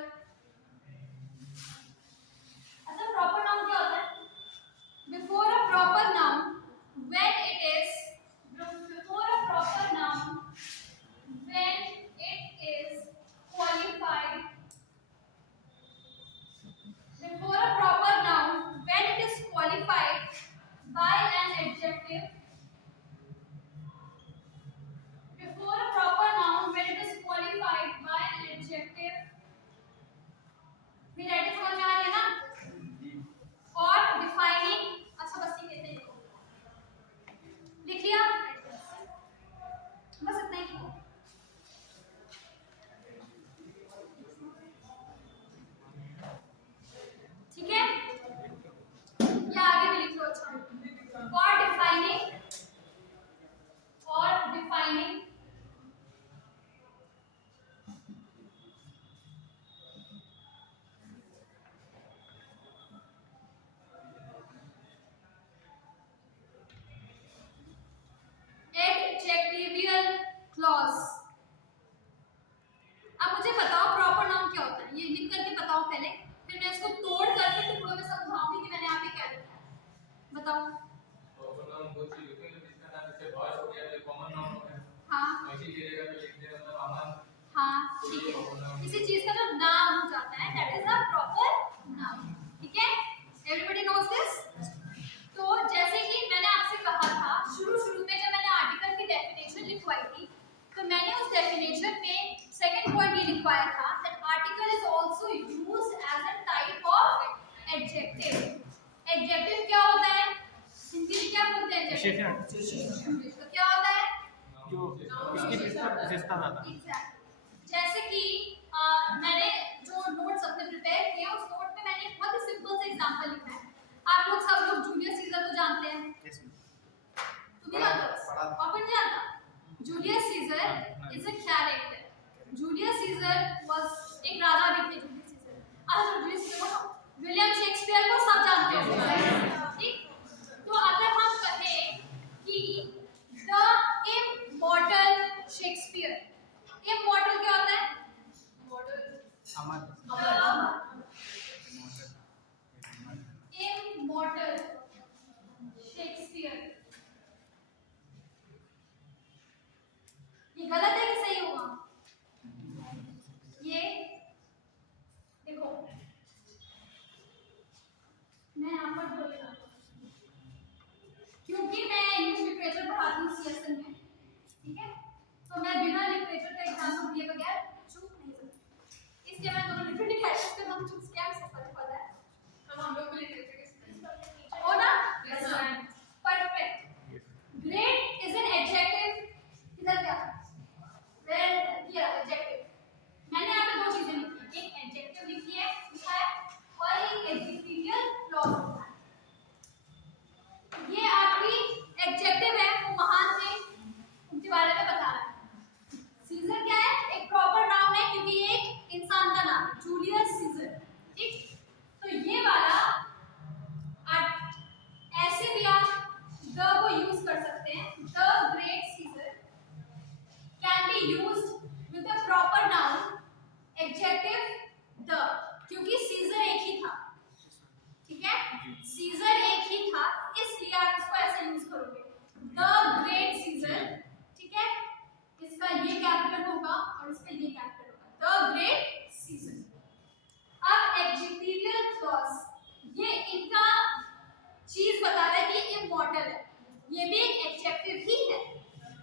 अच्छा प्रॉपर नाउन क्या होता है? Before a proper noun when it is, before a proper noun when it is qualified, before a proper noun when it is qualified by an adjective, ठीक है, किसी चीज का जो नाम हो जाता है that is a proper noun, ठीक है, एवरीबॉडी नोज दिस। तो जैसे कि मैंने आपसे कहा था शुरू में जब मैंने आर्टिकल की डेफिनेशन लिखवाई थी, तो मैंने उस डेफिनेशन में सेकंड पॉइंट ये लिखवाया था that article is also used as a type of adjective. Adjective क्या होता है, हिंदी में क्या बोलते हैं एडजेक्टिव, तो क्या होता है जो इसकी विशेषता ज्यादा। एग्जैक्टली, जैसे कि मैंने जो नोट्स अपने प्रिपेयर किए उस नोट में मैंने एक बहुत ही सिंपल सा एग्जांपल लिखा है। आप लोग सब लोग जूलियस सीजर को जानते हैं, तुम्हें जानते हो और कौन जानता? Julius Caesar is a character. Julius Caesar was एक राजा भी थे जूलियस सीजर। अब जूलियस सीजर को विलियम शेक्सपियर को सब जानते हो, ठीक? तो अगर हम कहें कि द इमॉर्टल शेक्सपियर, इमॉर्टल क्या होता है? इमॉर्टल शेक्सपियर, ये गलत है कि सही होगा? ये देखो मैं यहाँ पर बोलूँगा क्योंकि मैं इंग्लिश लिटरेचर पढ़ाती हूँ सीएसएन में, ठीक है, तो मैं बिना लिटरेचर का एग्जाम दिए बगैर चूक नहीं सकती, इसलिए मैं दोनों डिफरेंट कैरेक्टर्स के नाम चूज किया। इससे फर्क पड़ता है हम लोग भी लिटरेचर के स्टूडेंट्स हो ना? Yes ma'am, perfect. Great is an adjective, इधर क्या वेल ये एडजेक्टिव, मैंने यहाँ पे दो चीजें लिखी, एक एडजेक्टिव लिखी है लिखा है और एक एडजेक्टिवियल क्लॉज लिखा है। ये आपकी एडजेक्टिव है, वो महान थे उनके बारे में बता रहा है। सीजर क्या है? एक प्रॉपर नाउन है क्योंकि ये एक इंसान का नाम है, जूलियस सीजर, ठीक? तो ये वाला ऐसे भी आप द को यूज कर सकते हैं, the great Caesar can be used with a proper noun adjective the, क्योंकि सीजर एक ही था, ठीक है, सीजर एक ही था, इसलिए आप इसको ऐसे यूज करोगे द ग्रेट सीजर, ठीक है, इसका ये कैपिटल होगा और इसका ये कैपिटल होगा, द ग्रेट सीजर। अब एडजेक्टिवियल क्लॉज, ये इनका चीज बता रहा है कि इमॉर्टल है, ये भी एक एडजेक्टिव ही है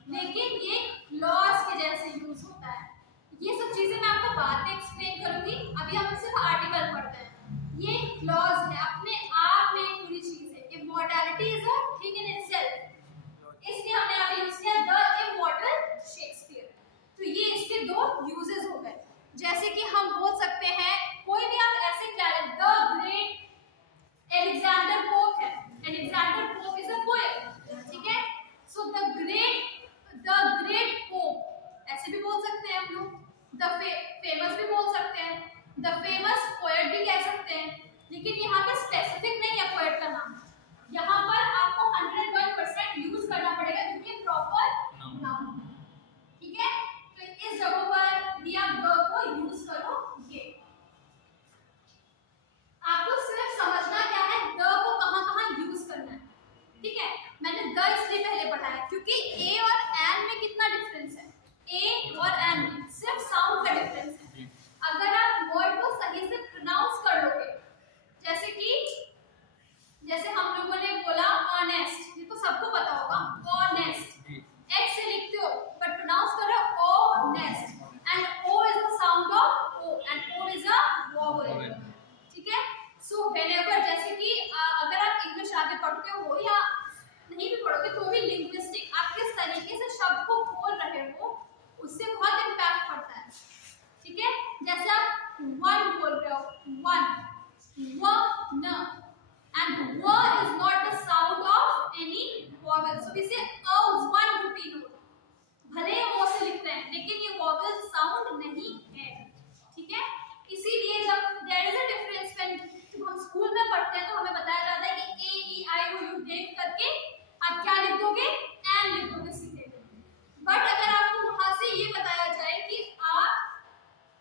लेकिन ये क्लॉज के जैसे यूज होता है। ये सब चीजें मैं आपको बाद में एक्सप्लेन करूंगी, अभी हम सिर्फ आर्टिकल पढ़ते हैं। ये क्लॉज है, अपने आप में एक पूरी चीज है, immortality is a thing in itself, इसलिए हमने यहाँ पे यूज किया द इमॉर्टल शेक्सपियर। तो ये इसके दो यूजेस हो गए, जैसे कि हम बोल सकते हैं कोई भी आप ऐसे character, the great Alexander Pope है, Alexander Pope is a poet, ठीक है, सो द ग्रेट पोप ऐसे भी बोल सकते हैं हम लोग, द फेमस भी बोल सकते हैं, द फेमस पोएट भी कह सकते हैं, लेकिन यहाँ पे स्पेसिफिक नहीं है पोएट का नाम, यहाँ पर आपको 101% यूज करना पड़ेगा क्योंकि प्रॉपर नाउन, ठीक है, तो इस जगह पर भी आप द को यूज करोगे। आपको सिर्फ समझना क्या है द को कहाँ-कहाँ यूज करना है, ठीक है, मैंने द इसलिए पहले पढ़ाया क्योंकि ए और एन में कितना डिफरेंस है, ए और एन में सिर्फ साउंड का डिफरेंस है। अगर आप वर्ड को सही से प्रोनाउंस कर लोगे, जैसे हम लोगों ने बोला ऑनेस्ट, ये तो सबको पता होगा, ऑनेस्ट एच से लिखते हो बट प्रोनाउंस कर रहे हो honest, and O is the sound of O and O is a vowel, ठीक है। सो व्हेनेवर, जैसे कि अगर आप इंग्लिश आगे पढ़ते हो या नहीं भी पढ़ोगे तो भी लिंग्विस्टिक आप किस तरीके से शब्द को बोल रहे हो उससे बहुत इम्पैक्ट पड़ता है, ठीक है। जैसे आप वन बोल रहे हो, one and w is not the sound of any vowel, so we say a one routine हो, भले वो से लिखते हैं लेकिन ये vowel sound नहीं है, ठीक है। इसीलिए जब there is a difference when जब हम स्कूल में पढ़ते हैं तो हमें बताया जाता है कि a e i o u देख करके आप क्या लिख दोगे, and लिख दोगे सीधे। बट अगर आपको वहां से ये बताया जाए कि आप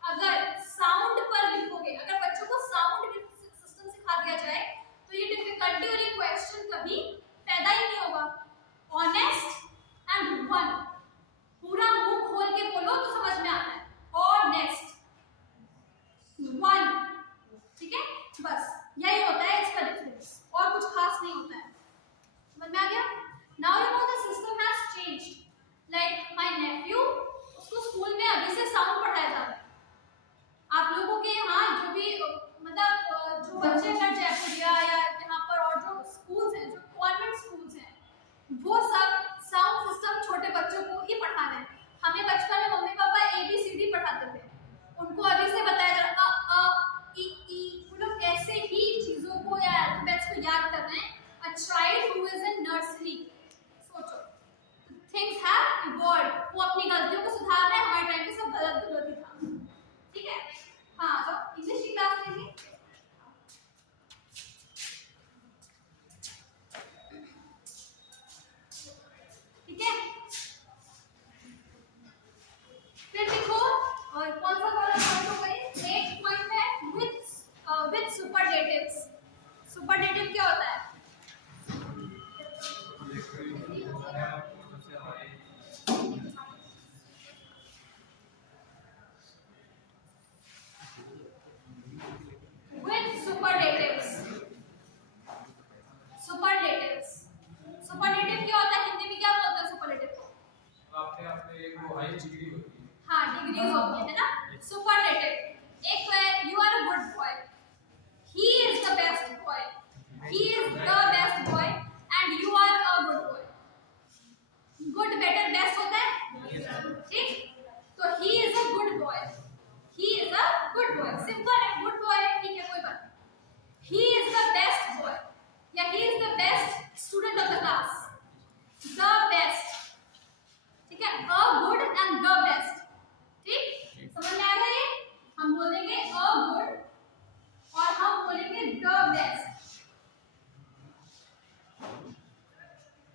अगर साउंड पर लिखोगे, अगर बच्चों को साउंड सिस्टम सिखा दिया जाए तो ये डिफिकल्टी और ये क्वेश्चन कभी पैदा ही नहीं होगा। ऑनेस्ट एंड वन पूरा मुंह खोल के बोलो तो समझ में आता है, ऑनेस्ट नहीं होता है। समझ में आ गया? Now you know the system has changed. Like my Neiphiu, उसको स्कूल में अभी से साउंड पढ़ाया जा रहा है। आप लोगों के यहाँ जो भी मतलब जो बच्चे अगर जयपुरिया या यहाँ पर और जो स्कूल्स हैं, जो कॉन्वेंट स्कूल्स हैं, वो सब साउंड सिस्टम छोटे बच्चों को ही पढ़ा रहे हैं। हमें बचपन में मम्मी पापा ABCD पढ़ाते थे, उनको अभी से बताया जा रहा अ ई ई, वो लोग ऐसे ही चीजों को या अल्फाबेट्स को याद कर रहे हैं। A child who is in nursery, सोचो, थिंग्स हैव इवॉल्व्ड। वो अपनी गलतियों को सुधार रहे हैं। हमारे टाइम पे सब गलत गलत ही था। ठीक है? हाँ, तो इंग्लिश की क्लास लेंगे। ठीक है? फिर देखो और कौन सा वाला पॉइंट हो गई? नेक्स्ट पॉइंट है विद सुपरलेटिव्स। सुपरलेटिव क्या होता है? With superlatives. सुपरलेटिव्स, सुपरलेटिव क्या होता है? हिंदी में क्या बोलते हैं सुपरलेटिव को? आपके एक वो हाई डिग्री होती है। हाँ, डिग्रीज होती है ना। सुपरलेटिव एक है you are a good boy, he is the best boy, he is the best boy and you are a good boy. Good better best होता है, ठीक? तो he is a good boy, he is a good boy, simple है। Good boy ठीक है, कोई बात। He is the best boy या he is the best student of the class, the best. ठीक है? A good and the best. ठीक? समझ में आएगा ये? हम बोलेंगे अ गुड और हम बोलेंगे द बेस्ट।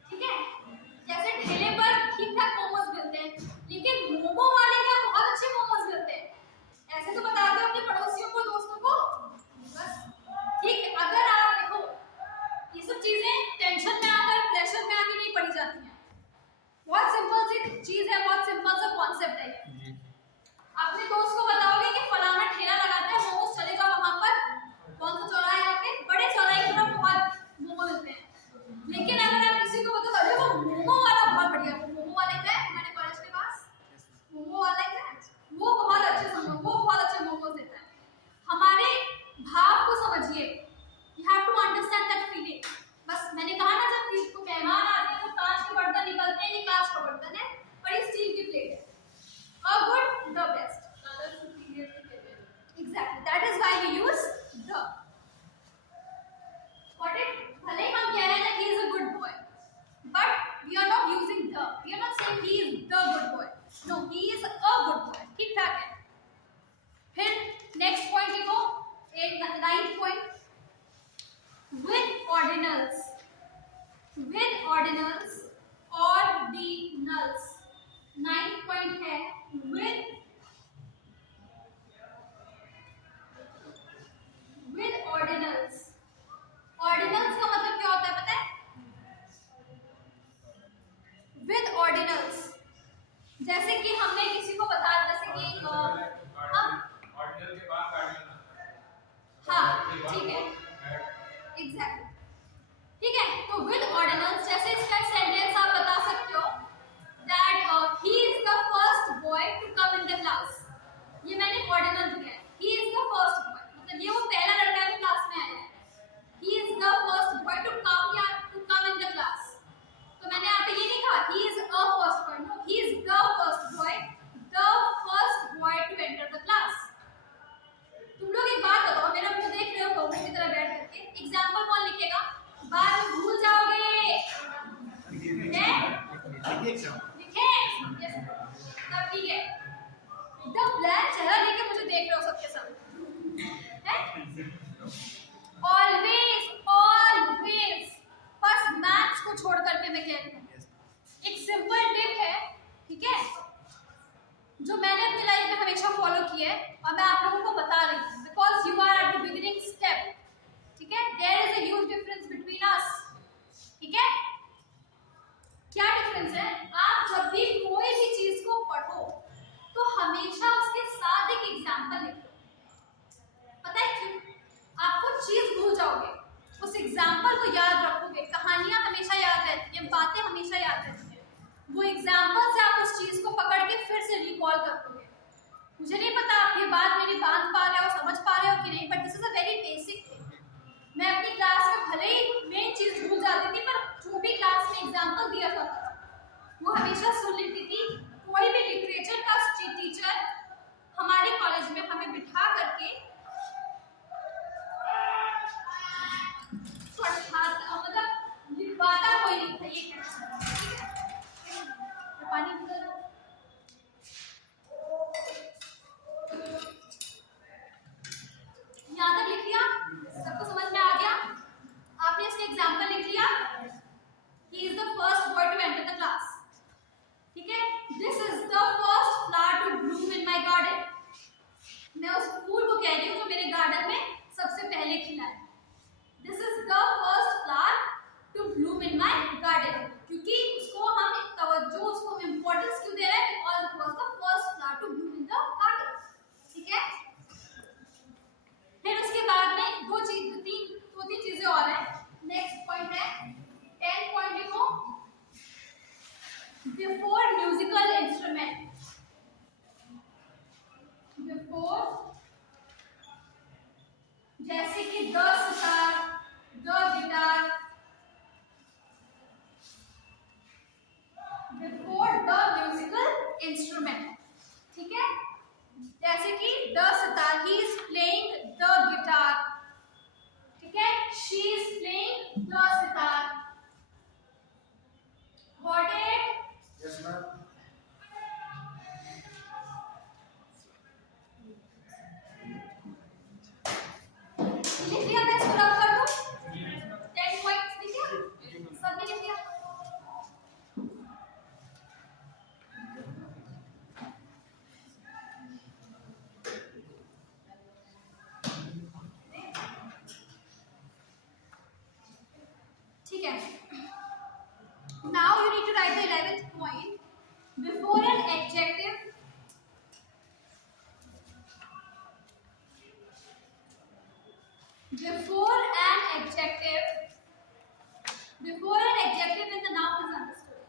ठीक है? जैसे ठेले पर ठीक ठाक मोमोज मिलते हैं, लेकिन मोमो वाले क्या बहुत अच्छे मोमोज मिलते हैं। ऐसे तो बता दो अपने पड़ोसियों को, दोस्तों को, बस। ठीक है? अगर आप देखो ये सब चीजें टेंशन में आकर, प्रेशर में आके नहीं पढ़ी जाती हैं। बहुत सिंपल सी चीज है, बहुत सिंपल सा कॉन्सेप्ट है। अपने दोस्त को बताओगे कि फलाना ठेला लगाते हैं मोमोज, चले जाओ वहां पर। कौन सा चौराहा है यहाँ पे? बड़े चौराहे की तरफ बहुत मोमो मिलते हैं। लेकिन अगर आप किसी को बताओ अरे वो मोमो वाला बहुत बढ़िया, वो मोमो वाले क्या है हमारे कॉलेज के पास, मोमो वाला क्या है, वो बहुत अच्छे समझो, वो बहुत अच्छे मोमोज देता है। हमारे भाव को समझिए, you have to understand that feeling. बस मैंने कहा ना, जब किसी को मेहमान आते हैं तो कांच के बर्तन निकलते हैं, ये कांच का बर्तन है और ये स्टील की प्लेट है। A good the best, exactly, that is why we use the. Got it? भले ही हम कह रहे हैं ना he is a good boy, but we are not using the. We are not saying he is the good boy. No, he is a good boy. ठीक ठाक है। फिर नेक्स्ट पॉइंट लिखो, एक 9th point, with ordinals. With ordinals, ordinals. 9th point है with ordinals. Ordinals का मतलब क्या होता है पता है? विद ऑर्डिनल्स, जैसे कि हमने किसी को बताया, जैसे कि हम ऑर्डिनल के बाद कार्डिनल आता है। हाँ ठीक है, एग्जैक्टली। ठीक है? तो विद ऑर्डिनल्स जैसे इसका सेंटेंस मुझे नहीं पता आप ये बात मेरी बांध पा रहे हो, समझ पा रहे हो कि नहीं, but this is a very basic thing. मैं अपनी क्लास में भले ही मेन चीज भूल जाती थी, पर जो भी क्लास में एग्जांपल दिया जाता था वो हमेशा सुन लेती थी। कोई भी लिटरेचर का टीचर हमारे कॉलेज में हमें बिठा करके मतलब लिखवाता कोई नहीं था, ये पानी निकल रहा है। यहाँ तक लिख लिया, सबको समझ में आ गया? आपने इसका एग्जाम्पल लिख लिया। He is the first boy to enter the class. ठीक है? This is the first flower to bloom in my garden. मैं उस फूल को कह रही हूँ जो मेरे गार्डन में सबसे पहले खिला है। This is the first flower to bloom in my garden. क्योंकि उसको हम तवज्जो, उसको इम्पोर्टेंस क्यों दे रहे हैं? Because it was the first flower to bloom in the garden. ठीक है? फिर उसके बाद में दो तीन चीजें और हैं। नेक्स्ट पॉइंट है 10 पॉइंट लिखो, बिफोर म्यूजिकल इंस्ट्रूमेंट। बिफोर जैसे कि the sitar, the guitar, before the musical instrument. ठीक है? जैसे कि the sitar, he is playing the guitar. ठीक है? She is playing the sitar. Got it? Yes, ma'am. लिख लिया? मैं इसको रब कर दूं? 10 पॉइंट्स लिख लिया? सबने लिख लिया? ठीक है? Now you need to write the 11th point. Before an adjective, before an adjective in the noun is understood.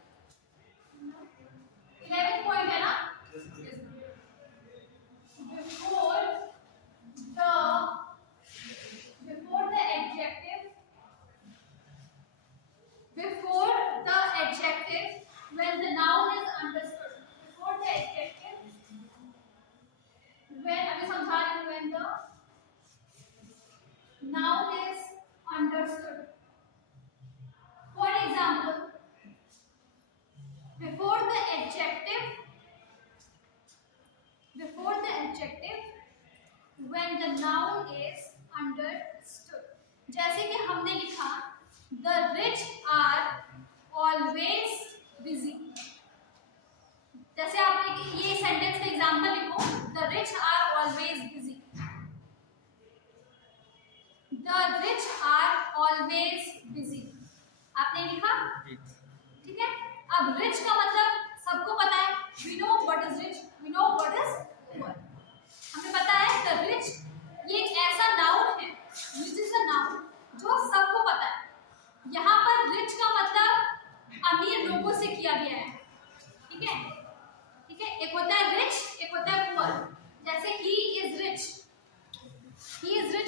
11th point है ना? Before the adjective, before the adjective when the noun is understood. Before the adjective when अभी समझा रही हूँ, when the noun is understood. For example, before the adjective when the noun is understood. जैसे कि हमने लिखा the rich are always busy. जैसे आपने ये सेंटेंस का एग्जांपल लिखो, the rich are always busy. The rich are always busy. आपने लिखा? ठीक है? अब rich का मतलब सबको पता है। We know what is rich. We know what is poor. हमें पता है the rich ये एक ऐसा नाउन है, which is a noun जो सबको पता है। यहाँ पर रिच का मतलब अमीर लोगों से किया गया है। ठीक है? ठीक है? एक होता है रिच, एक होता है पुअर। जैसे he is rich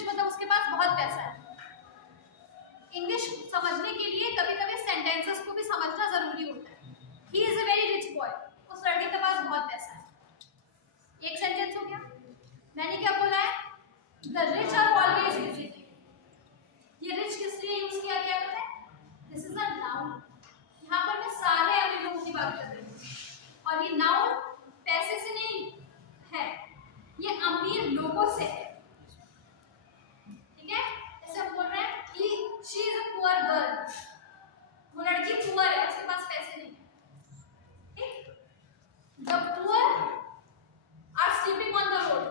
मतलब उसके पास बहुत पैसा है। इंग्लिश समझने के लिए कभी कभी सेंटेंसेस को भी समझना जरूरी होता है। he is a very rich boy, उस लड़के के पास बहुत पैसा है। एक सेंटेंस हो गया। मैंने क्या बोला है? the rich are always busy. ये रिच किस लिए यूज किया गया है? This is a noun. यहाँ पर मैं सारे अमीर लोगों की बात कर रही हूँ और ये नाउन पैसे से नहीं है, ये अमीर लोगों से है। ठीक है? ऐसे हम बोल रहे हैं कि she is a poor girl, वो लड़की पुअर है, उसके पास पैसे नहीं है। ठीक? The poor are sleeping on the road.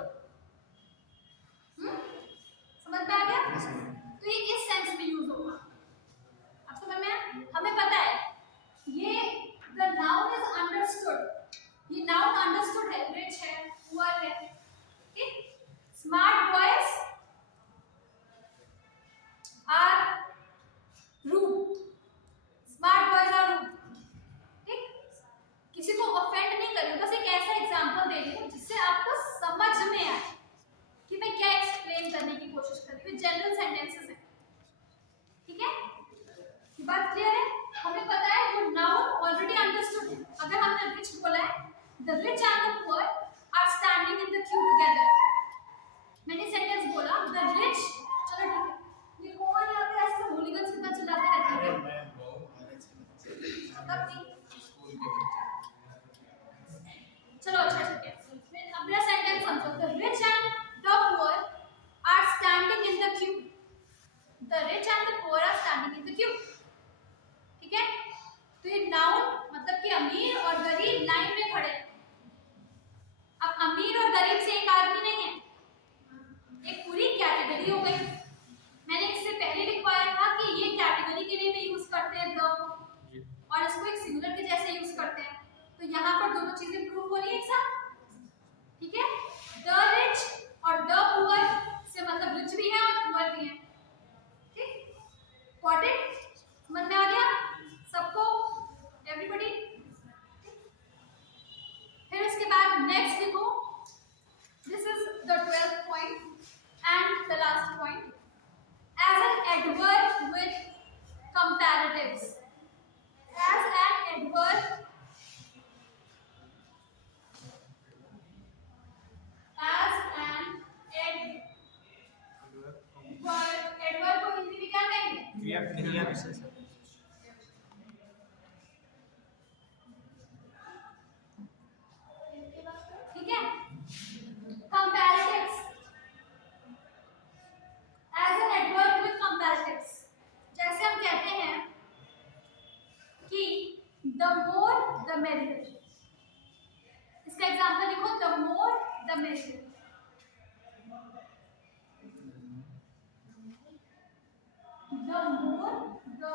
समझ में आ गया? तो ये इस सेंस में यूज होगा। अब समझ में? हमें पता है ये the noun is understood, ये noun understood है, rich है, poor है। ठीक? smart boys are rude, smart boys are rude। ठीक? किसी को ऑफेंड नहीं कर रही हूँ, बस एक ऐसा एग्जांपल दे रही हूँ जिससे आपको समझ बात क्लियर है? हमें पता है जो नाउन ऑलरेडी अंडरस्टूड है। अगर हमने रिच बोला है, the rich and the poor are standing in the queue together. मैंने सेंटेंस बोला द रिच, चलो ठीक है, ये कौन यहाँ पे ऐसे होलीगंस कितना चिल्लाते रहते हैं? मतलब नहीं, चलो अच्छा ठीक है, अब मेरा सेंटेंस समझो। The rich and the poor are standing in the queue. The rich and the poor are standing in the queue, ठीक है? तो ये नाउन मतलब कि अमीर और गरीब लाइन में खड़े हैं। अब अमीर और गरीब से एक आदमी नहीं है, एक पूरी कैटेगरी हो गई। मैंने इससे पहले लिखवाया था कि ये कैटेगरी के लिए भी यूज करते हैं द, और इसको एक सिंगुलर के जैसे यूज करते हैं। तो यहाँ पर दोनों चीजें प्रूव हो रही है एक साथ, ठीक है? द रिच और द पुअर से मतलब रिच भी है और पुअर भी है, ठीक? Got it? समझ में आ गया सबको? एवरीबॉडी? फिर उसके बाद नेक्स्ट लिखो, this is the 12th point and the last point, as an adverb with comparatives. As an adverb, adverb को हिंदी में क्या कहेंगे? क्रिया विशेषण। ठीक है? Comparatives. As an adverb with comparatives, जैसे हम कहते हैं कि the more the merrier। इसका एग्जांपल लिखो, the more the merrier। the more the,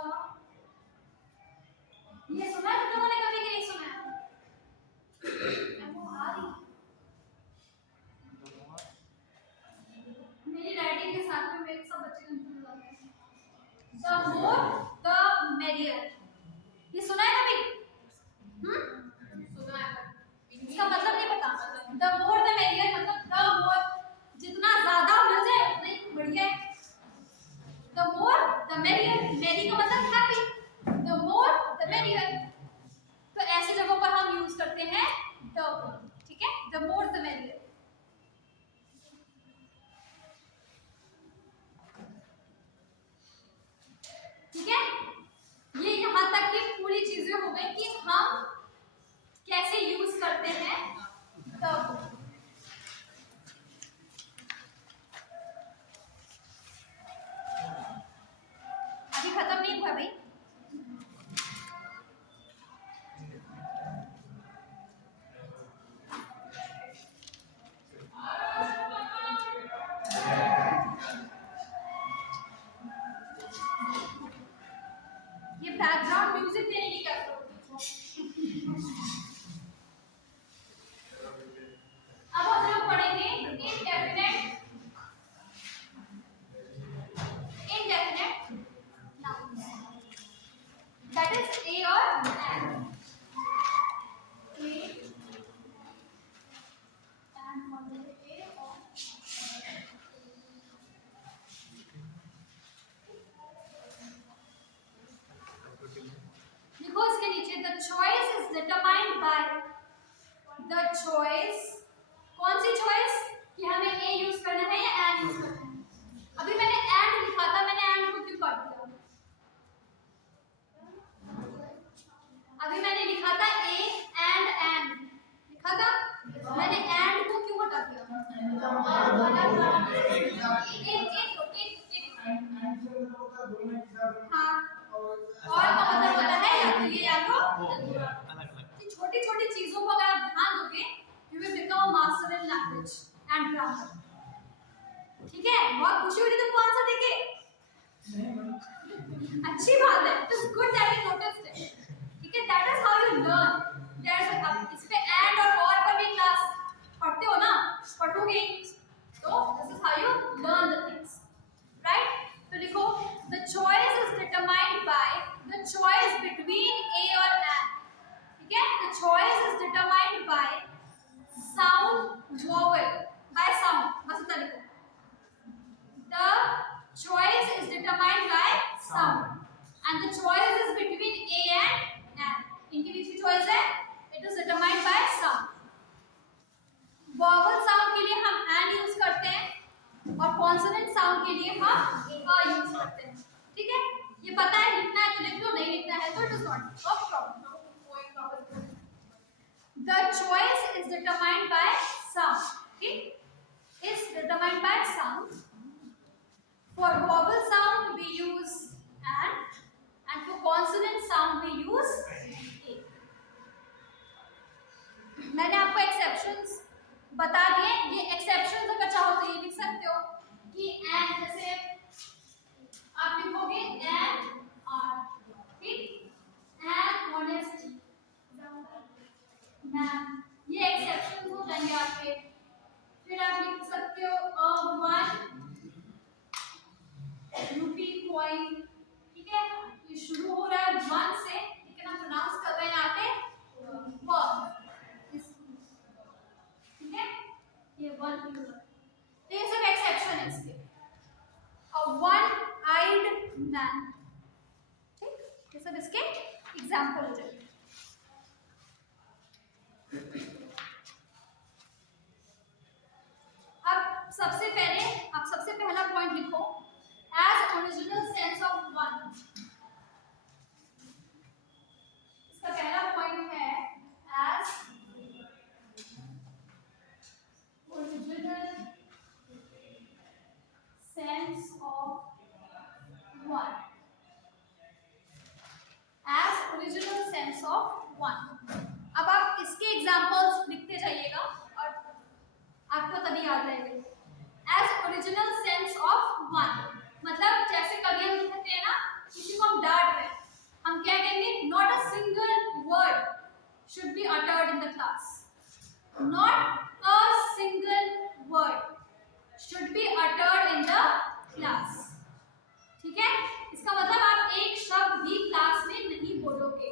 ये सुना है तुम लोगों ने कभी कि नहीं सुना है? मेरी राइटिंग के साथ में मेरे सब बच्चे कंफ्यूज हो जाते हैं। The more the merrier, ये सुना है कभी? सुना है, इसका मतलब नहीं पता। The more the merrier मतलब the more, जितना ज्यादा मिल जाए उतना ही बढ़िया है। The more the merrier, merry का मतलब happy, the more the merrier। तो ऐसी जगहों पर हम यूज करते हैं the, ठीक है? The more the merrier। ठीक है? ये यहाँ तक की पूरी चीजें हो गई कि हम कैसे यूज करते हैं तब। अभी खत्म नहीं हुआ भाई। ये बैकग्राउंड म्यूजिक देने की क्या जरूरत है? अब हम लोग पढ़ेंगे indefinite noun, that is a or an। a and a or लिखो इसके नीचे, the choice is determined by, the choice, कौन सी choice कि हमें a यूज करना है या and यूज करना है? अभी मैंने and लिखा था, मैंने and को क्यों काट दिया? अभी मैंने लिखा था a and an लिखा था, मैंने and को क्यों हटा दिया? हाँ, और का मतलब होता है या तो ये या तो छोटी छोटी चीजों को अगर आप ध्यान दोगे, you will become a master in language and grammar। ठीक है? बहुत खुशी हो रही तुमको आंसर देके? अच्छी बात है, it's good that you noticed it. ठीक है? That is how you learn. इस पे एंड और पर भी क्लास पढ़ते हो ना, पढ़ोगे, तो this is how you learn the things. and the choice is between A and N. इनके बीच की choice है, it is determined by sound. Vowel sound के लिए हम N use करते हैं और consonant sound के लिए हम A use करते हैं. ठीक है? ये पता है, लिखना है तो लिख लो, नहीं लिखना है तो it is not a problem. The choice is determined by sound. Okay? Is determined by sound. For vowel sound we use and for consonant sound we use a. मैंने आपको exceptions बता दिए. ये exceptions अगर चाहो तो ये लिख सकते हो कि and जैसे आप लिखोगे and are, ठीक, and honesty, मैम, ये exceptions हो जाएंगे आपके. फिर आप लिख सकते हो one rupee coin, ठीक है, ये शुरू हो रहा है one से लेकिन हम प्रोनाउंस कर रहे हैं यहाँ पे one, ठीक है, ये one तो ये सब एक्सेप्शन है इसके. one-eyed man, ठीक, ये सब इसके एग्जाम्पल हो जाएंगे. अब सबसे पहला पॉइंट लिखो as original sense of one. इसका पहला पॉइंट है as original sense of one. As original sense of one. अब आप इसके एग्जांपल्स लिखते जाइएगा और आपको तभी याद रहेगा. As original sense of one मतलब जैसे कभी हम कहते हैं ना, किसी को हम डांट रहे हैं, हम क्या कहेंगे, not a single word should be uttered in the class. Not a single word should be uttered in the class. ठीक है, इसका मतलब आप एक शब्द भी क्लास में नहीं बोलोगे.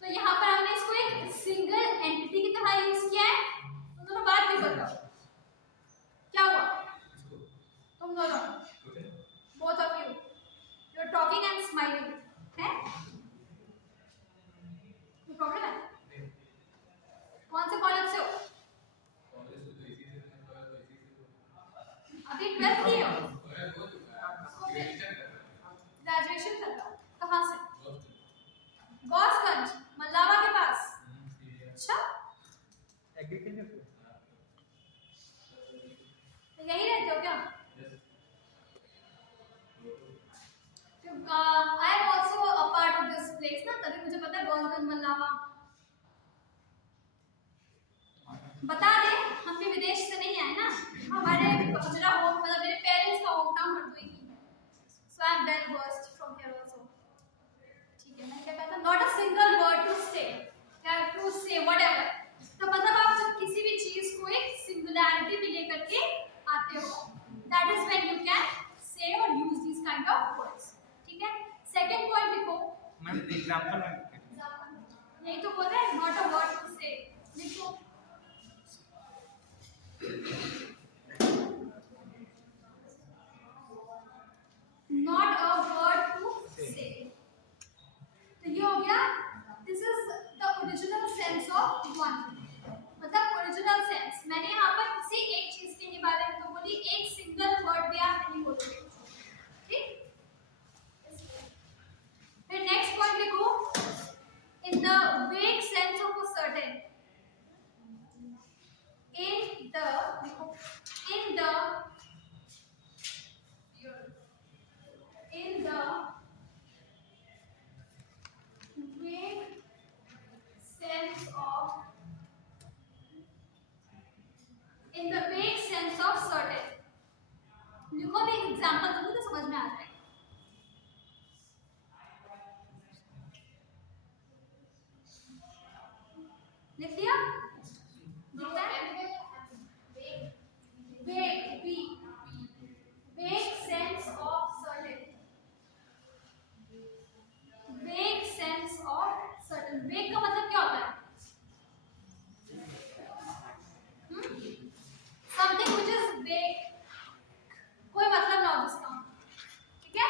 तो यहाँ पर हमने इसको एक सिंगल एंटिटी की तरह यूज किया है. तुम दोनों बात भी बताओ क्या हुआ. तुम दोनों, both of you are talking and smiling, है? कोई प्रॉब्लम है? कौन से कॉलेज से हो? अभी 12th की हो? ग्रेजुएशन कर रहा हूँ. कहाँ से? गौसगंज, मल्लावा के पास. अच्छा, यही रहते हो क्या? I am also a part of this place ना, तभी मुझे पता है गौसगंज मल्लावा. बता दें, हम भी विदेश से नहीं आए ना. मेरा होम मतलब मेरे पेरेंट्स का होम टाउन हरदोई ही है. So I am well versed from here also. ठीक है, मैं क्या कहता हूँ, not a single word to say, to say whatever. तो मतलब आप जब किसी भी चीज को एक सिंगुलैरिटी में लेकर के आते हो, that is when you can say or use these kind of words. ठीक है, सेकंड पॉइंट लिखो. मैम एग्जांपल में यही तो बोल रहे हैं, not a word to say. लिखो not a word to say. तो ये हो गया, this is the original sense of one. मतलब original sense. मैंने यहाँ पर किसी एक चीज के बारे में तो बोली, एक सिंगल वर्ड भी आप नहीं बोलोगे. ठीक, फिर नेक्स्ट पॉइंट लिखो, in the vague sense of a certain. In the vague sense of certain. लिखो, मैं एग्जांपल दूंगी तो समझ में आ जाएगा. लिख लिया? vague sense of certain. vague sense of certain. vague का मतलब क्या होता है? something which is vague, कोई मतलब ना हो जिसका. ठीक है,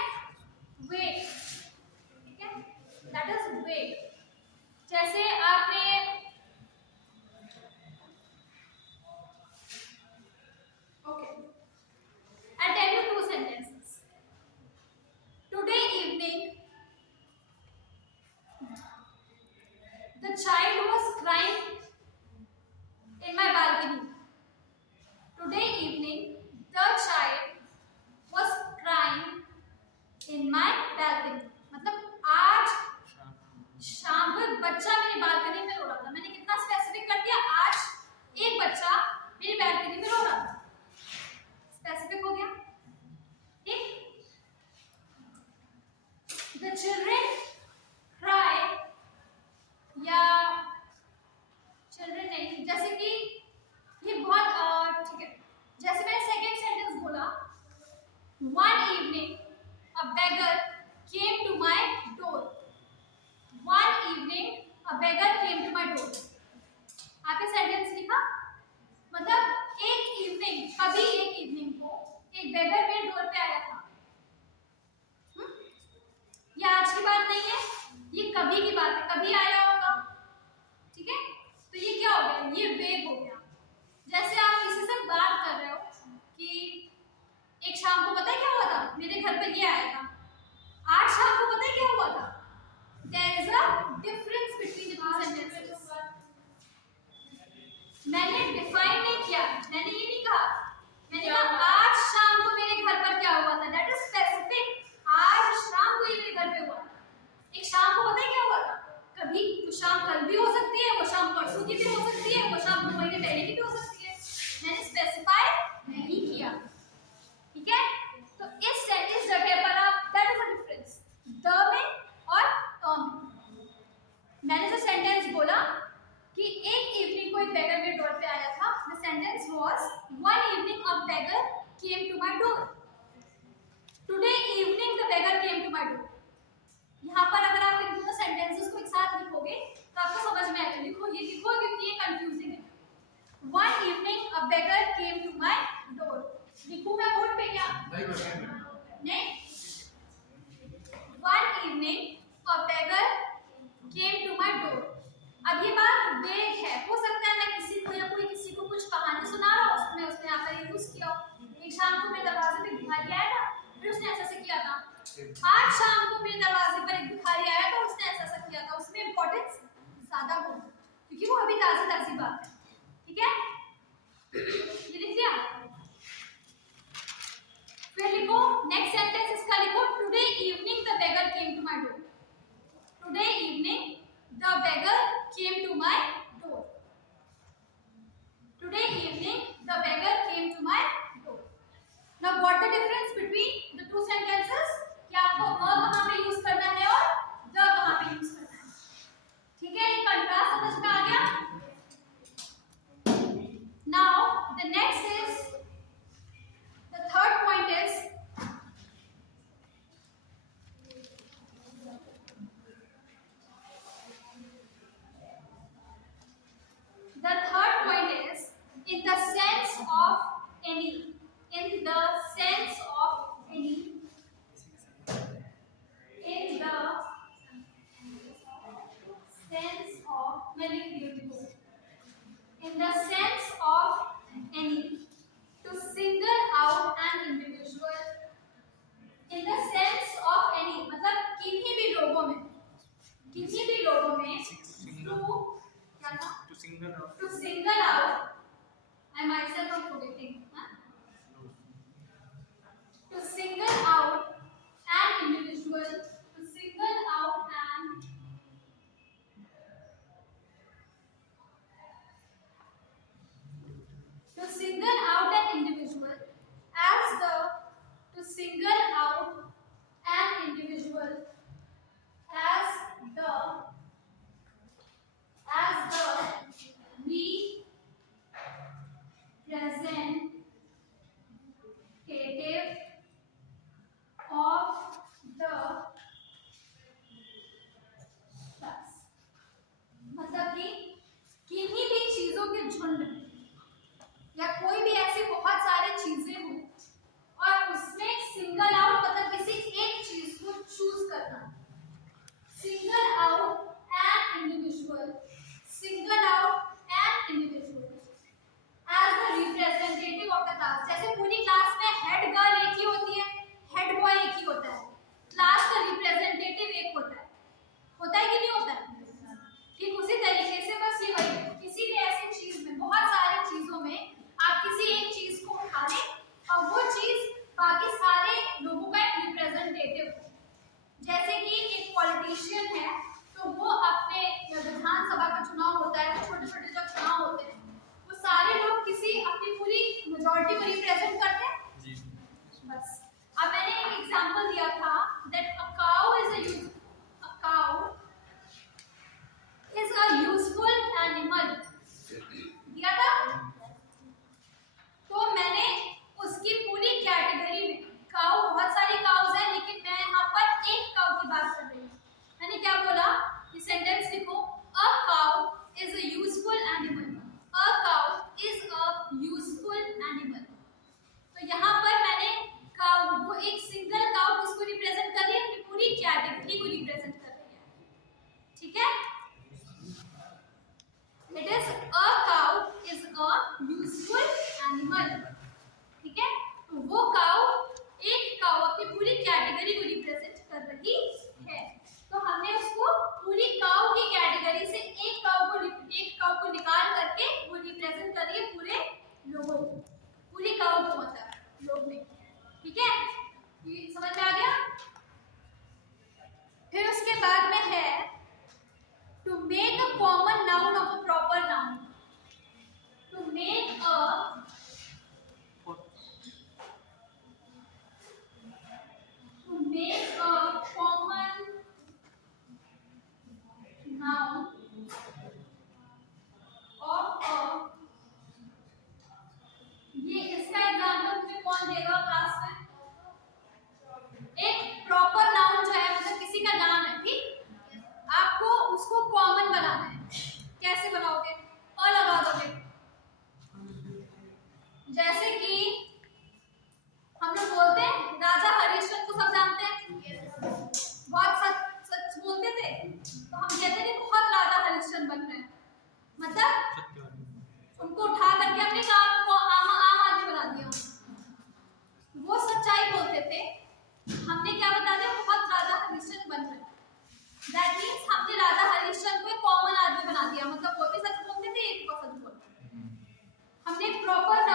the children cry या चिल्ड्रन नहीं, जैसे कि ये बहुत ठीक है, जैसे मैंने सेकेंड सेंटेंस बोला, one evening a beggar came to my door. One evening a beggar came to my door. आपने सेंटेंस लिखा, मतलब एक इवनिंग, कभी एक इवनिंग को एक बेगर मेरे डोर पे आया था। ये आज की बात नहीं है, ये कभी की बात है, कभी आया होगा, ठीक है। तो ये क्या हो गया, ये वेग हो गया। जैसे आप किसी से बात कर रहे हो कि एक शाम को पता है क्या हुआ था, मेरे घर पे ये आया था, आज शाम को पता है क्या हुआ था। There is a difference between the two sentences. मैंने डिफाइन नहीं किया, मैंने ये नहीं कहा, मैंने कहा आज शाम को मेरे घर पर क्या हुआ था, दैट इज स्पेसिफिक। आज शाम को ये मेरे घर पे हुआ। एक शाम को पता है क्या हुआ था, कभी वो शाम कल भी हो सकती है, वो शाम परसों की भी हो सकती है, वो शाम 2 महीने पहले की भी हो सकती है, मैंने स्पेसिफाई नहीं किया, ठीक है। तो इस सेंटेंस जगह पर आप, that is the difference the में और में। मैंने जो सेंटेंस बोला कि एक इवनिंग को एक बेगर मेरे डोर पे आया था, the sentence was one evening a beggar came to my door. Today evening the beggar came to my door. यहाँ पर अगर आप इन दोनों सेंटेंसेस को एक साथ लिखोगे तो आपको समझ में आएगा। लिखो, ये लिखो क्योंकि ये कंफ्यूजिंग है। One evening a beggar came to my door. लिखूं मैं बोर्ड पे क्या? नहीं, one evening a beggar came to my door. अब ये बात वेग है, हो सकता है मैं किसी को या कोई किसी को कुछ कहानी सुना रहा हूँ, उसमें उसने यहाँ पर यूज किया हो। एक शाम को मेरे दरवाजे पे भिखारी आया था, फिर उसने ऐसा से किया था। आज शाम को मेरे दरवाजे पर एक भिखारी आया था, उसने ऐसा किया था। उसमें इंपॉर्टेंस ज्यादा हो क्योंकि वो अभी ताजी ताजी बात है, ठीक है। ये लिख दिया, फिर लिखो नेक्स्ट सेंटेंस इसका लिखो, today evening the beggar came to my door. Today evening the beggar came to my door. Today evening the beggar came to my door. Now what the difference between the two sentences? कि आपको अ कहाँ पे use करना है और the कहाँ पे use करना है, ठीक है। ये कंट्रास्ट समझ में आ गया। Now the next is, the third point is in the sense of any. In the sense of any. In the sense of, मैं लिख रही हूँ, in the sense of any, to single out an individual. In the sense of any मतलब किन्हीं भी लोगों में, किसी भी लोगों में, to क्या था? To single out. I myself am forgetting. To single out an individual. To single out an individual as the, to single out an individual as the representative of the class। मतलब कि किन्हीं भी चीजों के झुंड में या कोई भी ऐसी बहुत सारी चीजें हों और उसमें सिंगल आउट मतलब किसी एक चीज को चूज करना। Single out an individual, single out an individual as the representative of the class. जैसे पूरी क्लास में हेड गर्ल एक ही होती है, हेड बॉय एक ही होता है, क्लास का रिप्रेजेंटेटिव एक होता है कि नहीं होता है? ठीक उसी तरीके से बस ये वही है, किसी भी ऐसी चीज में, बहुत सारी चीजों में आप किसी एक चीज को उठा लें और वो चीज बाकी सारे लोगों का एक रिप्रेजेंटेटिव हो। जैसे कि एक पॉलिटिशियन है तो वो अपने विधानसभा का चुनाव होता है, छोटे छोटे जो चुनाव होते हैं, वो सारे लोग किसी अपनी पूरी मेजॉरिटी को रिप्रेजेंट करते हैं। बस अब मैंने एक एग्जांपल दिया था that a cow is a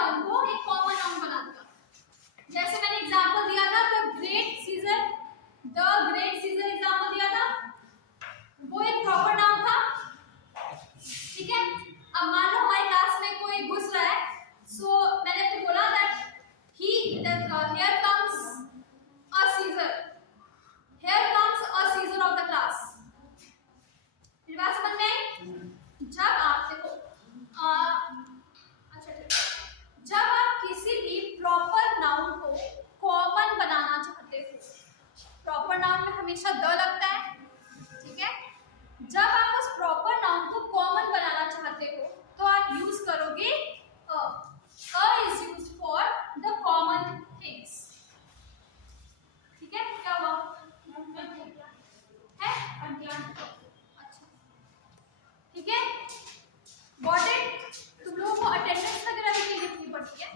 term को एक कॉमन नाउन बना दिया। जैसे मैंने एग्जांपल दिया था द ग्रेट सीजर एग्जांपल दिया था, वो एक प्रॉपर नाउन था, ठीक है। अब मान लो हमारी क्लास में कोई घुस रहा है, सो मैंने आपको बोला that here comes a Caesar, here comes a Caesar of the class। फिर बात समझ में आई? जब आप देखो जब आप किसी भी प्रॉपर नाउन को कॉमन बनाना चाहते हो, प्रॉपर नाउन में हमेशा द लगता है, ठीक है। जब आप उस प्रॉपर नाउन को कॉमन बनाना चाहते हो तो आप यूज करोगे a is used for the common things, ठीक है। क्या हुआ है? अच्छा, ठीक है। Got it? तुम लोगों को अटेंडेंस वगैरह भी लिखनी पड़ती है,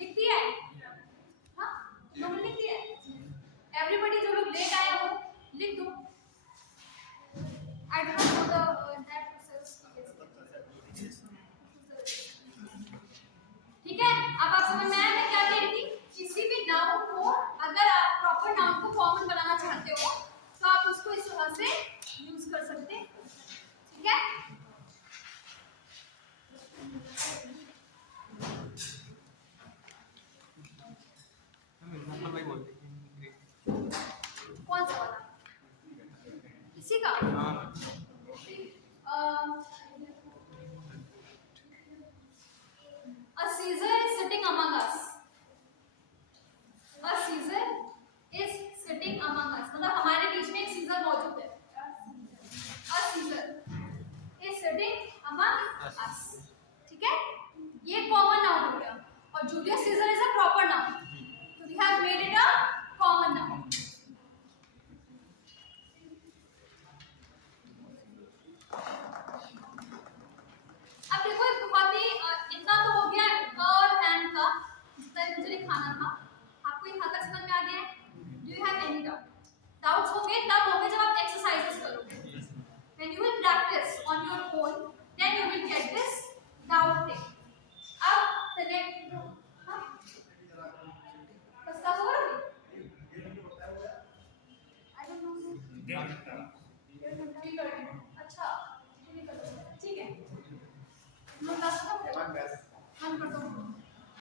लिखती है? हाँ, लोग लिखती है। एवरीबडी जो लोग लेट आया हो लिख दो। I don't know the that process। ठीक है, अब आप समझ में आया मैं क्या कह रही थी? किसी भी नाउन को अगर आप प्रॉपर नाउन को कॉमन बनाना चाहते हो तो आप उसको इस तरह से यूज कर सकते हैं, ठीक है। कौन सा वाला? इसी का? A Caesar is sitting among us। A Caesar is sitting among us, मतलब हमारे बीच में एक सीजर मौजूद है। A Caesar is sitting among us, ठीक है। ये कॉमन नाउन हो गया और Julius Caesar is a proper noun, so we have made it a common noun। अब देखो बहुत ही इतना तो हो गया और एंड का जितना भी मुझे लिखाना था। आपको यहाँ तक समझ में आ गया है? Do you have any doubts? होंगे तब होंगे जब आप एक्सरसाइजेस करोगे। When you will practice on your own, then you will get this